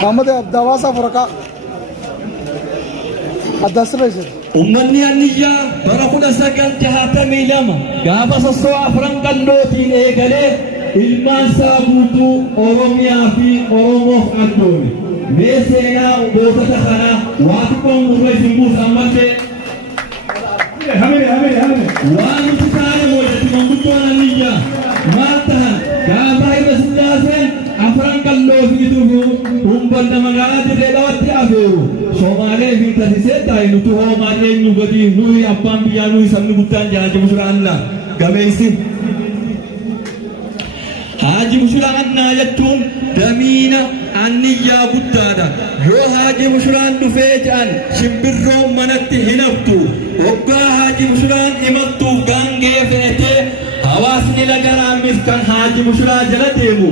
Muhammad Abdawasa Furaka Adasrayse Ummanni aniyyaa bara 1962 gaafa sossoo afran qallootiin eegalee ilmaan isaa guutuu Oromiyaa fi Oromoof addoome. Mee seenaa gootota kanaa waa xiqqoon gurra isin buusa ammallee. Waan nuti taane mootii manguddoon aniyyaa maal tahan gaafa Hayila Sillaaseen afran qalloo fiituuf umbanna magaalaa dirree dhawatti afeeru Somaalee fi taasisee taa'e nuti hoomaan eenyu gadi nuyi abbaan biyyaa nuyi sabni guddaan Haaji Bushraa Annaa gameessi. Haaji Bushraa Annaa jechuun damiina anniyyaa guddaadha. Yoo Haaji Bushraan dhufee jedhan shimbirroon manatti hin haftu. Hoggaa Haaji Bushraan imaltuuf gaangee fe'atee hawaasni lagaraamis kan Haaji Bushraa jala deemu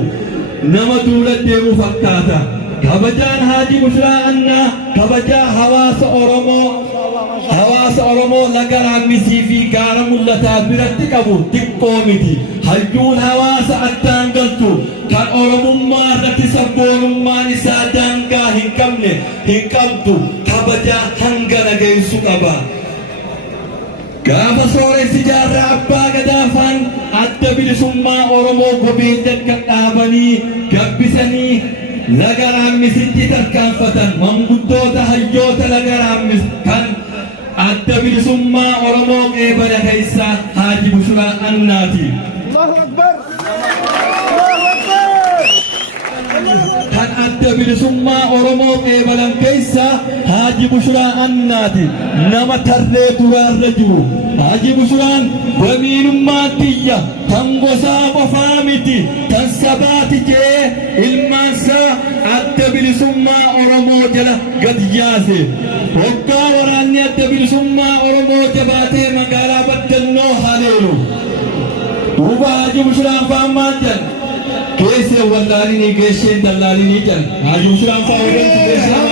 nama duula deemu fakkaata. Kabajaan Haaji Bushraa Annaa kabajaa hawaasa Oromoo lagaraamisii fi gaara mul'ataa biratti qabu xiqqoo miti. Hayyuun hawaasa addaan galtu kan Oromummaa irratti sabboonummaan isaa daangaa hin qabdu kabajaa hangana geessu qaba. Gaafa sooressi jaarraa abbaa gadaafaan adda bilisummaa Oromoo gobiin dakka dhaabanii gabbisanii lagaraamisitti tarkaanfatan manguddoota hayyoota lagaraamis kan adda bilisummaa Oromoo qeebala keessaa Haaji Bushraa Annaati. Kan adda bilisummaa Oromoo qeebalan keessaa Haaji Bushraa Annaati. Nama tarree duraarra jiru. Haaji Bushraan damiinummaa tiyya kan gosaa qofaa miti kan sabaati jee ilmaansaa adda bilisummaa Oromoo jala gad yaase. Hoggaa waraanni adda bilisummaa Oromoo jabaatee magaalaa Baddannoo haleelu. Duuba Haaji Bushraan fa'ammaan jan keessa wallaalinii geesheen dallaalinii jan Haaji Bushraan fa'ammaan geeshee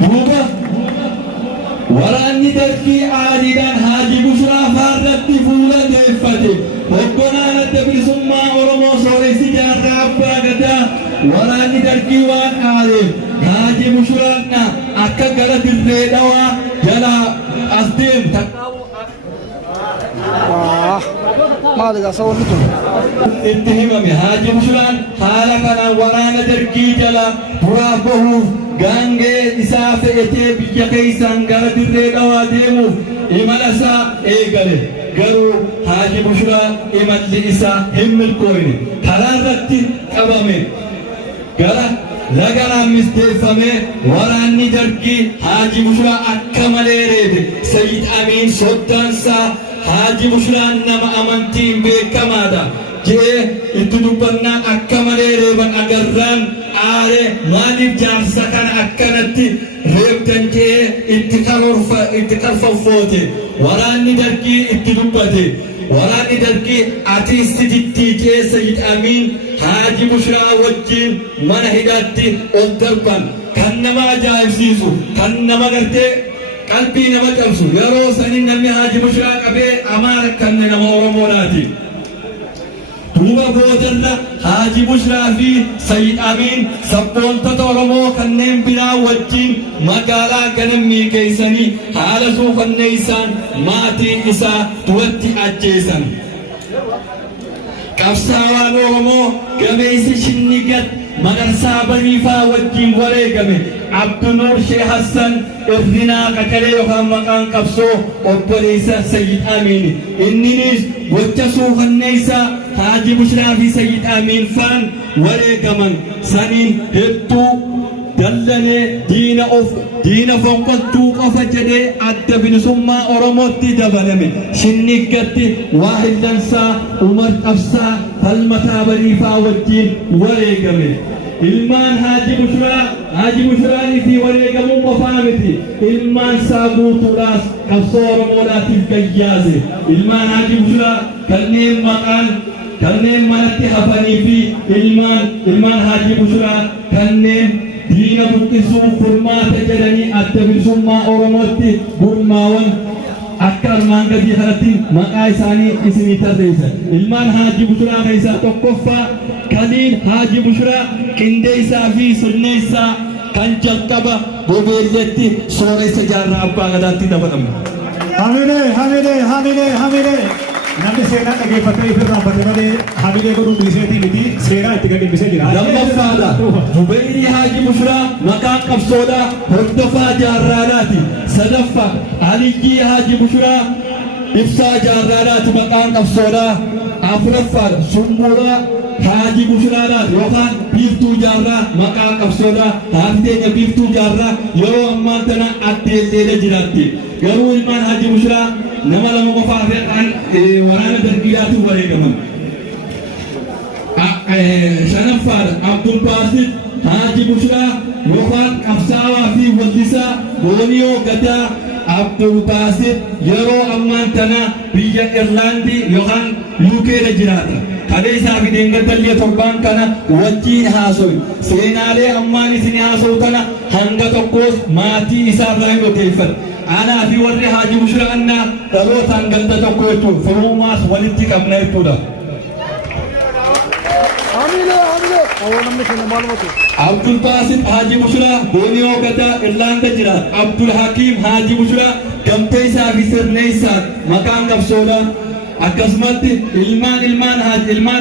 duuba waraanni darbii aadiidhaan Haaji Bushraa faarratti fuula deeffate. Hogganaan adda bilisummaa Oromoo sooressi jaarraa abbaa gadaa waraanni darbii waan aadeef Haaji Bushraan akka gara dirree dhawaa jalaa as deemta. Maaligaa sababni tun itti himame Haaji Bushraan haala kanaan waraana darbii jala duraa bahuuf gaangee isaa fe'atee biyya keessaan gara dirree dhawaa deemuuf imala isaa eegale. Garuu Haaji Bushraa imalli isaa hin milkooyne. Karaa irratti qabame gara lagaraamis deeffamee waraanni dargii Haaji Bushraa akka malee reebe. Sayyid Amiin soddaansaa Haaji Bushraan nama amantiin beekamaadha jee itti dubbannaan akka malee reeban agarraan aare maaliif jaarsa kana akkanatti reebdan jee itti karfafoote. Waraanni dargii itti dubbate. Waraanni dargii atiisti jittii jee Sayyid Amiin Haaji Bushraa wajjin mana hidhaatti ol darban. Kan nama ajaa'ibsiisu kan nama gartee qalbii nama cabsu yeroo sanin namni Haaji Bushraa qabee amaara kan nama Oromoodhaati. Duuba boodarra Haaji Bushraa fi Sayyid Amiin sabboontota Oromoo kanneen biraa wajjin magaalaa ganammii geessanii haala suukanneessaan maatii isaa duratti ajjeesan. Qabsaawaan Oromoo gameessi Shinnigat Magarsaa Bariifaa wajjin wareegame Abdunuur Shee Hassan Irrinaa Qaqalee yookaan maqaan qabsoo obboleessa Sayyid Amiin. Inninis gocha suukanneessaa Haaji Bushraa fi Sayyid Amiin faan wareegaman saniin hedduu dallanee diina fonqolchuu qofa jedhee adda bilisummaa Oromootti dabalame. Shinnigatti waa hillansaa Umar Qabsaa Falmataa Bariifaa wajjin wareegame. Ilmaan Haaji Bushraanii fi wareegamuu qofaa miti. Ilmaan isaa guutuudhaas qabsoo Oromoodhaatiif gayyaase. Ilmaan Haaji Bushraa kanneen maqaan kanneen manatti hafanii fi ilmaan Haajii Bushuraa kanneen diina buqqisuu furmaata jedhanii adda bilisummaa Oromootti gurmaawan akka armaan gadii kanatti maqaa isaanii isinii tarreessan. Ilmaan Haajii Bushuraa keessaa tokkoffaa Kaliil Haajii Bushuraa qindeessaa fi sirneessaa kan jalqaba Bobeelleetti sooressa jaarraa abbaa gadaatti dabalama. Hamilee. Namni seenaa dhaggeeffatee ifirraa fate malee hamilee godhuu biliseetii miti seenaa itti gadhiisee jira. Lammaffaadha. Zubairii Haajii Bushuraa maqaan qabsoodhaa hordofaa jaarraadhaati. Sadaffaa Aliyyii Haajii Bushuraa ibsaa jaarraadhaati maqaan qabsoodhaa. Afuraffaadha Sumburaa Haajii Bushuraadhaati yookaan biiftuu jaarraa maqaan qabsoodhaa. Haati teenya biiftuu jaarraa yeroo ammaa tana addeelleedha jiraatti. Garuu ilmaan Haajii Bushuraa nama lama qofaa fe'an waraana dargiidhaatiin wareegaman. Shanaffaadha Abdul Baasit Haajii Bushuraa yookaan qabsaawaa fi wallisaa Booniyoo Gadaa Abdul Baasit yeroo ammaan tana biyya Irlaandii yookaan UK'dha jiraata. Kaleessaa fi deengadallee torbaan kana wajjiin haaso'i. Seenaalee ammaan isin haasa'u kana hanga tokkos maatii isaarraa hin odeeffatu. Anaa fi warri Haajii Bushuraa annaa dhalootaan ganda tokko jechuudha. Firummaas walitti qabna jechuudha. Abdul Baasit Haajii Bushuraa Booniyoo Gadaa Irlaanda jira. Abdul Hakiim Haajii Bushuraa gamteessaa fi sirneessaan maqaan qabsoodhaa. Akkasumatti ilmaan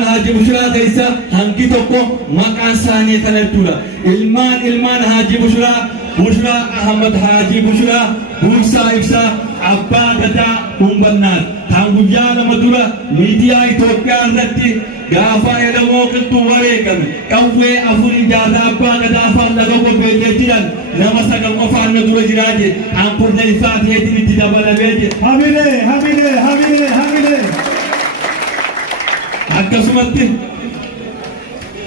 Haajii Bushuraa keessa hangi tokko maqaan isaanii kana jechuudha. Ilmaan Haajii Bushuraa Bushuraa Ahmad Haajii Bushuraa Buusaa Ibsaa Abbaa Gadaa Umbannaan kan guyyaa lama dura miidiyaa Itoophiyaa irratti gaafa edhamoo qilxuu wareegame qawwee afurii jaarraa Abbaa Gadaa afaan laga Bobeellee jiran nama sagal qofaan na dura jiraa je ampurna isaa teetiin itti dabalamee je. Hamilee. Akkasumatti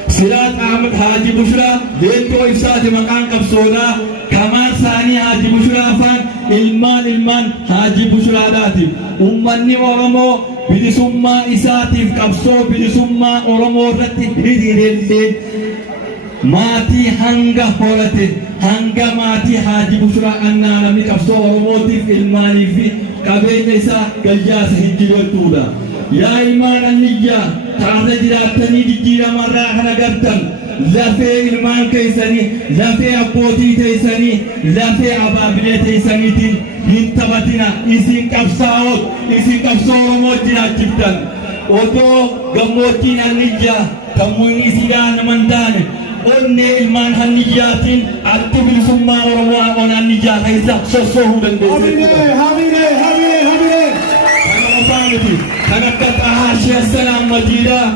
Siraat Ahmad Haajii Bushuraa beektoo ibsaati maqaan qabsoodhaa. Kamaan isaanii Haajii Bushuraa afaan ilmaan Haajii Bushuraadhaati. Uummanni Oromoo bilisummaa isaatiif qabsoo bilisummaa Oromoo irratti hiriirellee maatii hanga horate hanga maatii Haajii Bushuraa annaa namni qabsoo Oromootiif ilmaanii fi qabeenya isaa galjaasa hin jiru jechuudha. Yaa ilmaan anniyyaa taarra jiraattanii jijjiiramarraa kana gartan lafee ilmaan keessanii lafee abbootii teessanii lafee abaabilee teessaniitiin hin taphatina isin qabsaa'oot isin qabsoo Oromoo jiraachiftan odoo gammoojjiin anniyyaa kan muyni isiidhaan naman taane onnee ilmaan anniyyaatiin adda bilisummaa Oromoo on anniyyaa keessa sossoohuu dandeessu. Kan akka Xahaa Sheekh Salaam Madiidaa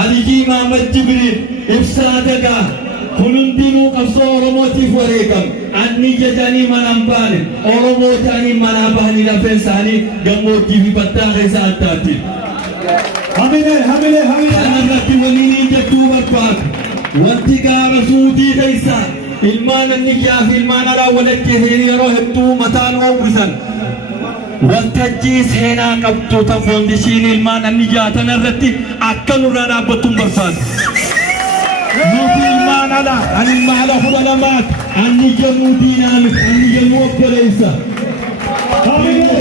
Aliyyii Maamad Jibriil Ibsaa Dagaa kun hundinuu qabsoo Oromootiif wareegame. Anniyya jedhanii manaan baane Oromoo jedhanii manaa bahanii lafeen isaanii gammoojjii fi baddaa keessa addaatti. Kanarratti waliin jechuu barbaadu wanti gaara suutii keessa ilmaan anniyyaa fi ilmaan alaa walitti yeroo hedduu mataan oowwisan. Waltajjii seenaa qabdu tan foondishiin ilmaan anniyyaa tanarratti akka nurraa dhaabbattuun barbaadu. Nuti ilmaan alaa ani ilmaan alaa kudha lamaati anniyya nuu diinaa miti anniyya nuu obboleessa.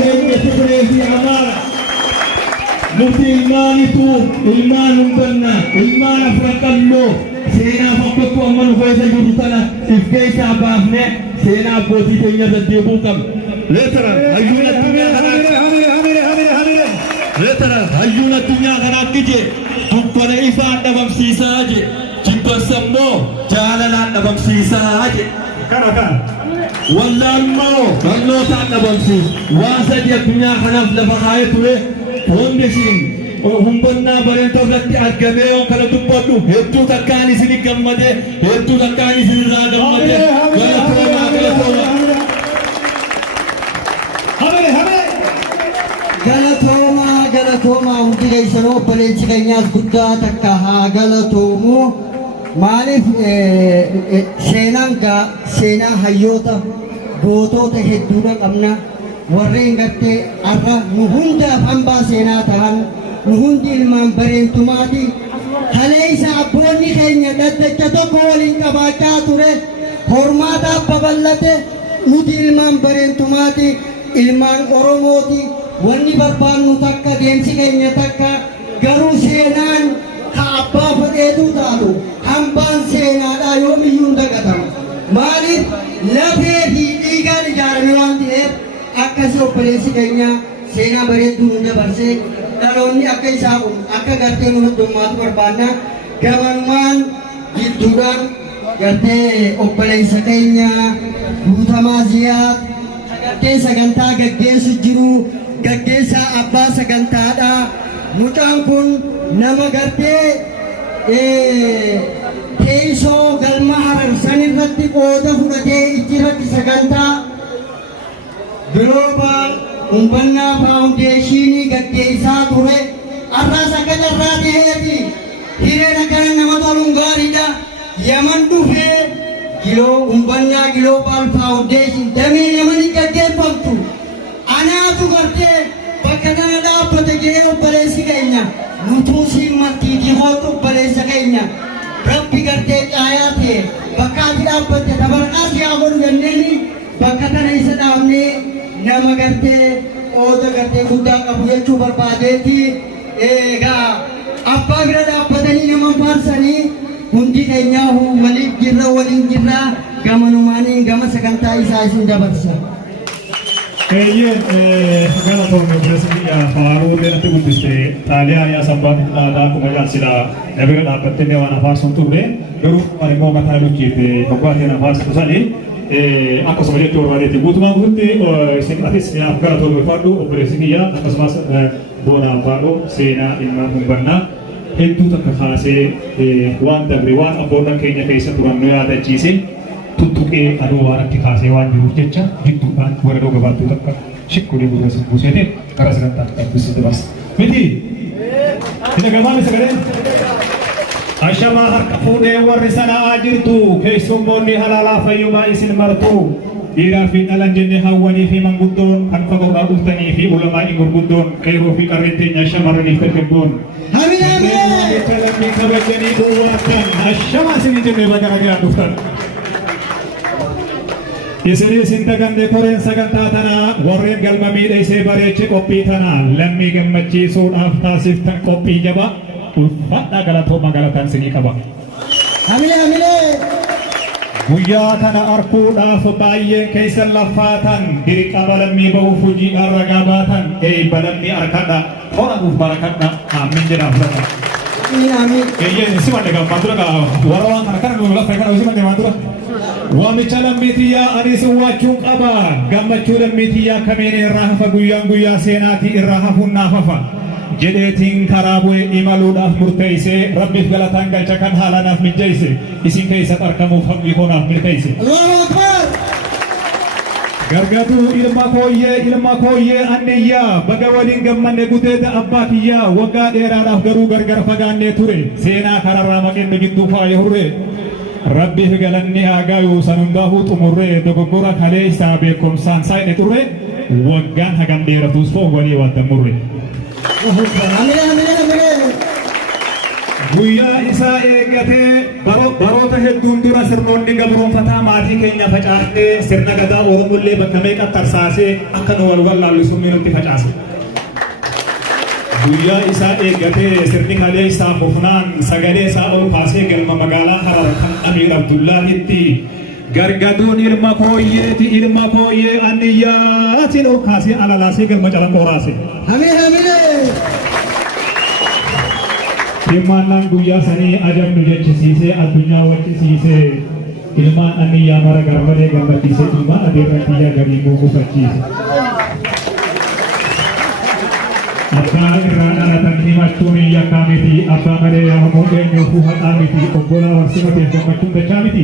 Keenya Tigree fi Amaara. Nuti ilmaanitu ilmaan humbannaa ilmaan afran qalloo seenaa fakkattuu amma nu keessa jiru tana if keessaa baafnee seenaa abbootii keenya irra deebuu qabna. Leetara hayyuun addunyaa kanaa gije dubbana ifaan dhabamsiisaa je jibbansammoo jaalalaan dhabamsiisaa je. Wallaalummaa barnootaan dhabamsiisu waan sadii addunyaa kanaaf lafa kaa'ee ture foondeshiin humbannaa bareedaa irratti argamee yoo kana dubbadhu hedduu takkaan isin gammadee hedduu takkaan isin irraa gammadee galatoomaa hundi keessanoo obboleessi keenyaas guddaa takka haa galatoomu. Maaliif seenaa hayyoota gootota hedduudha qabna warreen gartee arra nu hundaaf hambaa seenaa ta'an hundi ilmaan bareentumaati. Kaleessa abboonni keenya daddacha tokko waliin qabaachaa ture. Hormaataaf babal'ate nuti ilmaan bareentumaati, ilmaan Oromooti. Wanni barbaannu takka deemsi keenya takka garuu seenaan ka abbaa fedheetu taatu hambaan seenaadhaa yoomiyyuu hin dagatama. Maaliif lafee fi dhiigaan ijaarame waan ta'eef akkasii obboleessi keenya seenaa bareedduu nu dabarsee dhaloonni akka isaa kun akka gartee nu heddummaatu barbaanna. Gamanumaan gidduudhaan gartee obboleessa keenya Guutamaa Ziyaad gartee sagantaa gaggeessu jiru gaggeessaa abbaa sagantaadha. Mucaan kun nama gartee teessoo galma Harar san irratti qooda fudhatee ijjiirratti sagantaa Global Umbannaa Faawundeeshinii gaggeessaa ture. Arraas akka carraa ta'eeti hireen akkana nama toluun gaariidha. Yaman dhufee Umbannaa Global Foundation damee Yamanii gaggeeffamtu anaatu gartee bakka kana dhaabbate jedhee obboleessi keenya nutuu siin martiitii hootu obboleessa keenya rabbi gartee caayaa ta'e bakka ati dhaabbatte tabarqaas yaa godhu jenneeni bakka kana isa dhaabnee nama gartee qooda gartee guddaa qabu jechuu barbaadeeti. Egaa abbaa bira dhaabbatanii nama faarsanii hundi keenyaa waliif jirra waliin jirra gamanumaanii gama sagantaa isaa isin dabarsa. Gana toon Presidii Faaruu Leenatti guddiste Xaaliyaa yaa sabbaati dhaadaa kuma jaalsila nabira dhaabbattee waan afaarsuun turre garuu immoo mataa luchiife hoggaatiin afaarsitu sanii akkasuma jechuu barbaadeeti. Guutumaan guututti isin atis gara toon ulfaadhu obboleessi kiyya akkasumas boona afaadhu seenaa dhimma humbannaa hedduu takka kaasee waan dabre waan abboonni keenya keessa turan nu yaadachiise tuttuqee aduu waan itti kaasee waan jiruuf jecha gidduudhaan waradoo gabaattuu takka shikkulee gurra sin buuseete gara sagantaa dhaabbisu dabarsa. Miti ina gabaame sagalee ashamaa harka fuudhee warri sana'aa jirtu keessummoonni halaalaa fayyumaa isin martu dhiiraa fi dhalan jenne hawwanii fi manguddoon kan fagoodhaa dhuftanii fi ulamaa gurguddoon qeeroo fi qarreen teenya shamarraniif dargaggoon. Lammii kabajanii duwwaatan ashamaa isinii jennee bagaragaa dhuftan. Isin daganne koreen sagantaa tanaa warreen galma miidhaysee bareeche qophii tanaa lammii gammachiisuudhaaf taasiftan qophii jabaa ulfaadhaa galatooma galataan isinii qaba. Guyyaa kana arkuudhaaf baay'een keessan laffaatan dirqama lammii bahuuf hojiidhaan ragaa baatan eebba lammii arkadha horanuuf barakadha aamin jedhaa fudhata. Eeyyeen simanne gammaan dura warra waan kana nu lafa kana simanne waan dura. Waamicha lammiitiyyaa anis waachuun qaba gammachuu lammiitiyyaa kameen irraa hafa guyyaa seenaatii irraa hafuun naaf hafa. Jedheetiin karaa bu'ee imaluudhaaf murteessee rabbiif galataan galcha kan haalaanaaf mijjeesse isin keessatti argamuuf hawwii koonaaf mirteesse. Gargaartuu ilma kooyyee anniyyaa baga waliin gammanne gudeeda abbaa kiyyaa waggaa dheeraadhaaf garuu gargar fagaannee ture seenaa kararraa maqenne gidduu faaya hurre. Rabbiif galanni haa gayu san hundaafuu xumurree dogoggora kalee isaa beekumsaan saayine turre waggaan hagam dheeratus foon walii waan dammurre. Guyyaa isaa eeggatee baroota hedduun dura sirnoonni gabroonfataa maatii keenya facaasee sirna gadaa Oromollee bakka meeqa tarsaasee akka nu wal wallaallisuun nutti facaase. Guyyaa isaa eeggatee sirni kalee isaa fufnaan sagalee isaa ol kaasee galma magaalaa Harar kan Amiir Abdullaahitti gargaduun ilma kooyyee anniyyaatiin ol kaasee alalaasee galma calanqooraase. Hirmaannaan guyyaa sanii ajabnu jechisiisee addunyaa waccisiisee ilmaan anniyyaa mara garmalee gammachiisee ilmaan adeerratiyyaa garii gufachiise. Abbaa irraa dhalatan himachuun yakkaa miti abbaa malee yaamuu eenyuufuu haqaa miti obbolaa warsimateef gammachuun dachaa miti.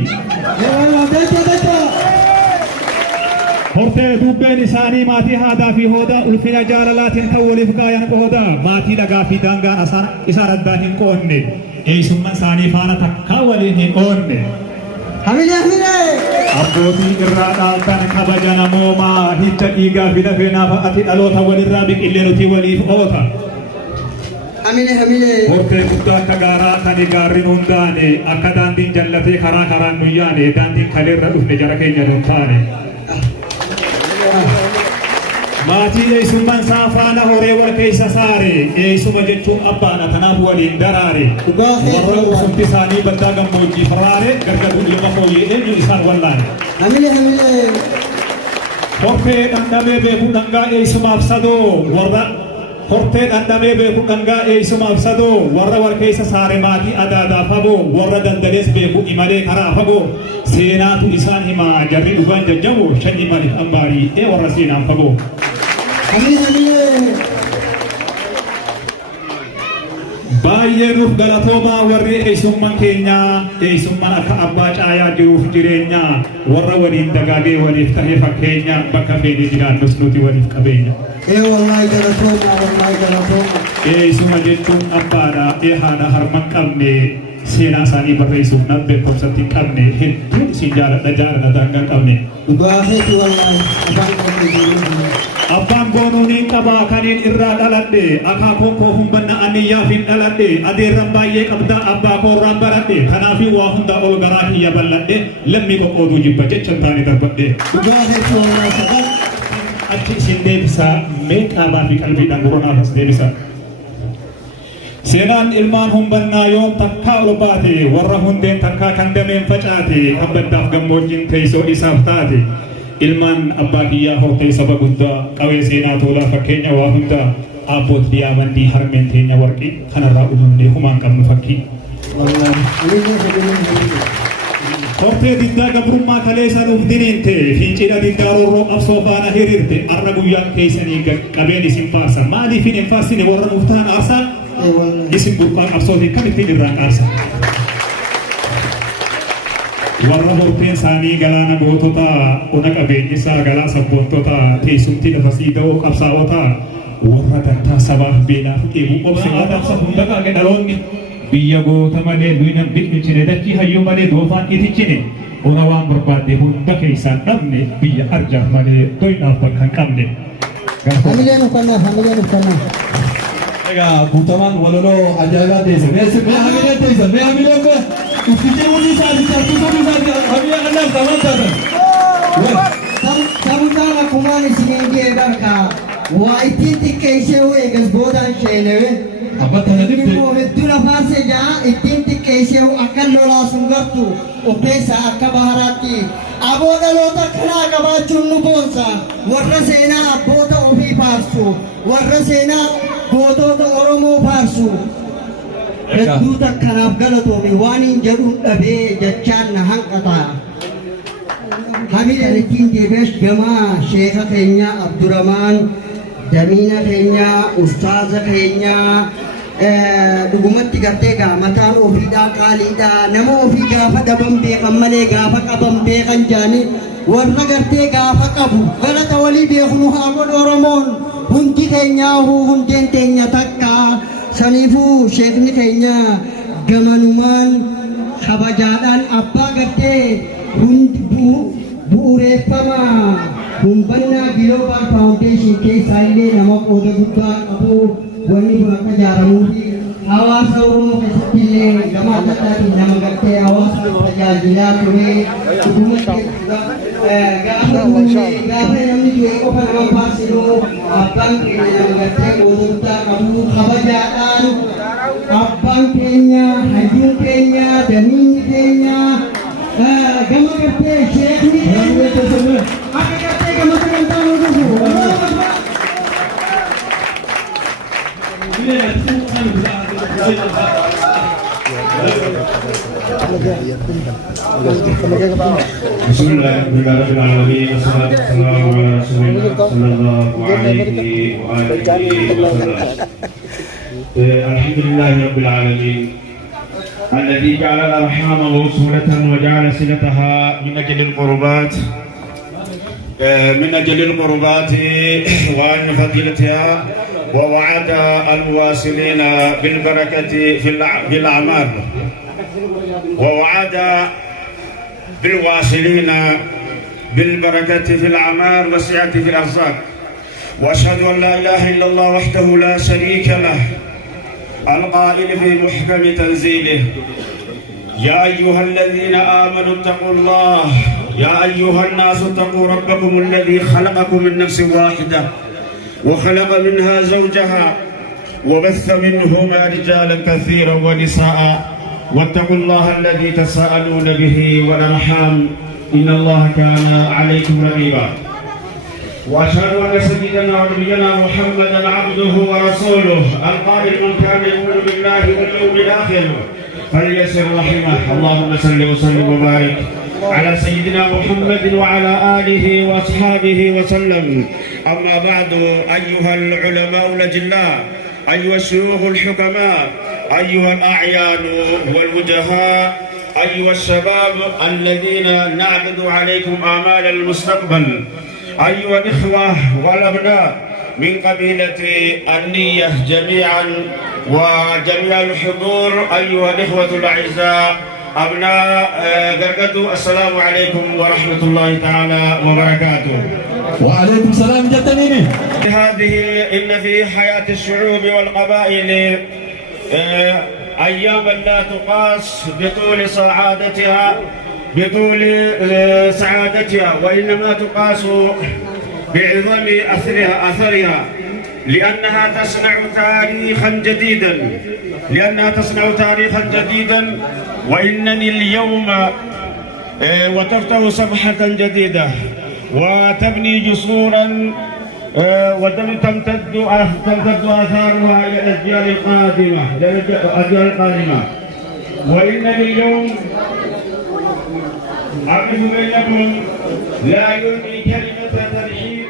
Hortee dubbeen isaanii maatii haadaa fi hoodaa ulfina jaalalaatiin ta'u waliif gaayan qooda maatii dhagaa fi daangaan isaan addaa hin qoonne eessummaa isaanii faana takkaa waliin hin oonne. Abbootii irraa dhaaltan kabaja namoomaa hidda dhiigaa fi lafee naafa ati dhaloota walirraa biqillee nuti waliif oota. هميله Hortee guddaa akka gaaraa kan gaarrin hundaane akka daandiin jallatee karaa karaan nuyyaane daandiin kaleerra dhufne jara keenya nun taane. Maatii eessummaan saafaana horee wal keessa saare eessuma jechuun abbaadha kanaaf waliin daraare. Warra usumti isaanii baddaa gammoojjii faraare gargaduu ilma fooyyee eenyu isaan wallaane. هميله Hortee dhandhamee beekuu dhangaa eessumaaf sadoo warra hortee dhandhamee beekuu dhangaa eessumaaf sadoo warra wal keessa saare maatii adaadaa fagoo warra daldalees beekuu imalee karaa fagoo seenaatu isaan himaa jarri dhugaan jajjaboo shanyi maliif ambaarii warra seenaan fagoo. هميله Baay'ee nuuf galatoomaa warri eessummaan keenyaa eessummaan akka abbaa caayaa jiruuf jireenya warra waliin dagaagee waliif ta'ee fakkeenya bakka feene jiraannus nuti waliif qabeenya. والله جلسوما Eessuma jechuun abbaadha haadha harman qabne seenaa isaanii barreessuuf nan beekumsatti hin qabne hedduun isin jaaladha daangaa qabne. دعاءتي والله Abbaan goonuuniin qabaa kaniin irraa dhaladhe akaakuun koo humbanna aniyyaaf hin dhaladhe adeerran baay'ee qabda abbaa koorraan baradhe kanaafii waa hunda ol garaa kiyya balladhe lammii qoqqooduu jibba jechan taane darbadhe. دعاءتي والله سبحان Achi isin deebisaa mee qaamaa fi qalbiidhaan gurranaaf as deebisa. Seenaan ilmaan humbannaa yoom takkaa ol baate warra hundeen takkaa kan dameen facaate kan baddaaf gammoojjiin teessoo isaaf taate. Ilmaan abbaa kiyyaa hortee saba guddaa qawee seenaa toolaa fakkeenya waa hundaa abboot diyaamandii harmeen teenya warqii kanarraa uumamnee humaan qabnu fakkii. Hortee diddaa gabrummaa kaleessa nuuf diniinte fincila diddaa roorroo qabsoo faana hiriirte arra guyyaan keessanii qabeen isin faarsa maaliif hin faarsine warra nuuf ta'an aarsaa isin burqaa qabsootiin kan ittiin irraan aarsa. Warra horteen isaanii galaana gootota ona qabeenyisaa galaa sabboontota teessumtii lafa siida'oo qabsaa'ota warra dantaa sabaaf beelaaf eeguu obsa aadaamsa hunda qaaqe dhaloonni biyya goota malee nuyi nam dhiphichine dachii hayyuu malee doofaan itichine ona waan barbaadde hunda keessaan dhabne biyya arjaaf malee doynaaf bakka hin qabne. هميله نكنا Egaa guutamaan walaloo ajaa'ibaa teessa. Mee hamilee teessa. Mee hamilee koo uffitee walii isaanii tartiibonni isaanii hamilee kannaaf tamaan taatan. Sabutaan akkumaan isiniin barka waa ittiin xiqqeessee eegas boodaan sheenewe. Abba tana dibde. Hedduu lafaarse jaa ittiin xiqqeessee akka lolaa sun gartu of keessaa akka baharaatti. Aboo dhaloota kanaa qabaachuun nu boonsa. Warra seenaa abboota ofii faarsu. Warra seenaa gootota Oromoo faarsu. Hedduu takkanaaf galatoome waan hin jedhuun dhabee jechaan na hanqata. Hamida ittiin deebi'as gamaa sheeka keenya Abdurrahmaan damiina keenya ustaaza keenya dhugumatti gartee gaa mataan ofiidhaa qaaliidhaa nama ofii gaafa dhaban beekan malee gaafa qaban beekan jaani warra gartee gaafa qabu galata walii beeku nu haa godhu Oromoon hundi keenyaa hundeen teenya takka saniifuu sheekni keenya gamanumaan kabajaadhaan abbaa gartee hundi bu'uureeffama humbannaa Global Foundation keessaa illee nama qooda guddaa qabu wanni kun akka ijaaramuu fi hawaasa Oromoo keessatti illee gama adda addaatiin nama gartee hawaasa tajaajilaa ture dhugumatti gaafa namni du'e qofa nama faarsinu abbaan keenya nama gartee qooda guddaa qabu kabajaadhaan abbaan keenya hayyuun keenya damiinni keenya gama gartee sheekni akka gartee gama sagantaa nu dhufu بسم الله رب العالمين والصلاة والسلام على رسول الله صلى الله عليه وآله وسلم. الحمد لله رب العالمين الذي جعل الأرحام موصولة وجعل صلتها من أجل القربات وأن فضيلتها ووعد الواصلين بالبركة في الأعمال ووعد بالواصلين بالبركة في الأعمال والسعة في الأرزاق وأشهد أن لا إله إلا الله وحده لا شريك له القائل في محكم تنزيله: يا أيها الذين آمنوا اتقوا الله، يا أيها الناس اتقوا ربكم الذي خلقكم من نفس واحدة وخلق منها زوجها وبث منهما رجالا كثيرا ونساء واتقوا الله الذي تساءلون به والأرحام إن الله كان عليكم رقيبا. وأشهد أن سيدنا ونبينا محمدا عبده ورسوله القائل: من كان يؤمن بالله واليوم الآخر فليسر رحمه. اللهم صل وسلم وبارك على سيدنا محمد وعلى آله وأصحابه وسلم. أما بعد، أيها العلماء الأجلاء، أيها الشيوخ الحكماء، أيها الأعيان والوجهاء، أيها الشباب الذين نعقد عليكم آمال المستقبل، أيها الإخوة والأبناء من قبيلة النية جميعا وجميع الحضور، أيها الإخوة الأعزاء أبناء قرقدو، السلام عليكم ورحمة الله تعالى وبركاته. وعليكم السلام جدنيني. إن في حياة الشعوب والقبائل أياما لا تقاس بطول سعادتها وإنما تقاس بعظم أثرها لأنها تصنع تاريخا جديدا وإنني اليوم وتفتح صفحة جديدة وتبني جسورا وتمتد آثارها إلى الأجيال القادمة. وإنني اليوم أقف بينكم لا يلقي كلمة ترحيب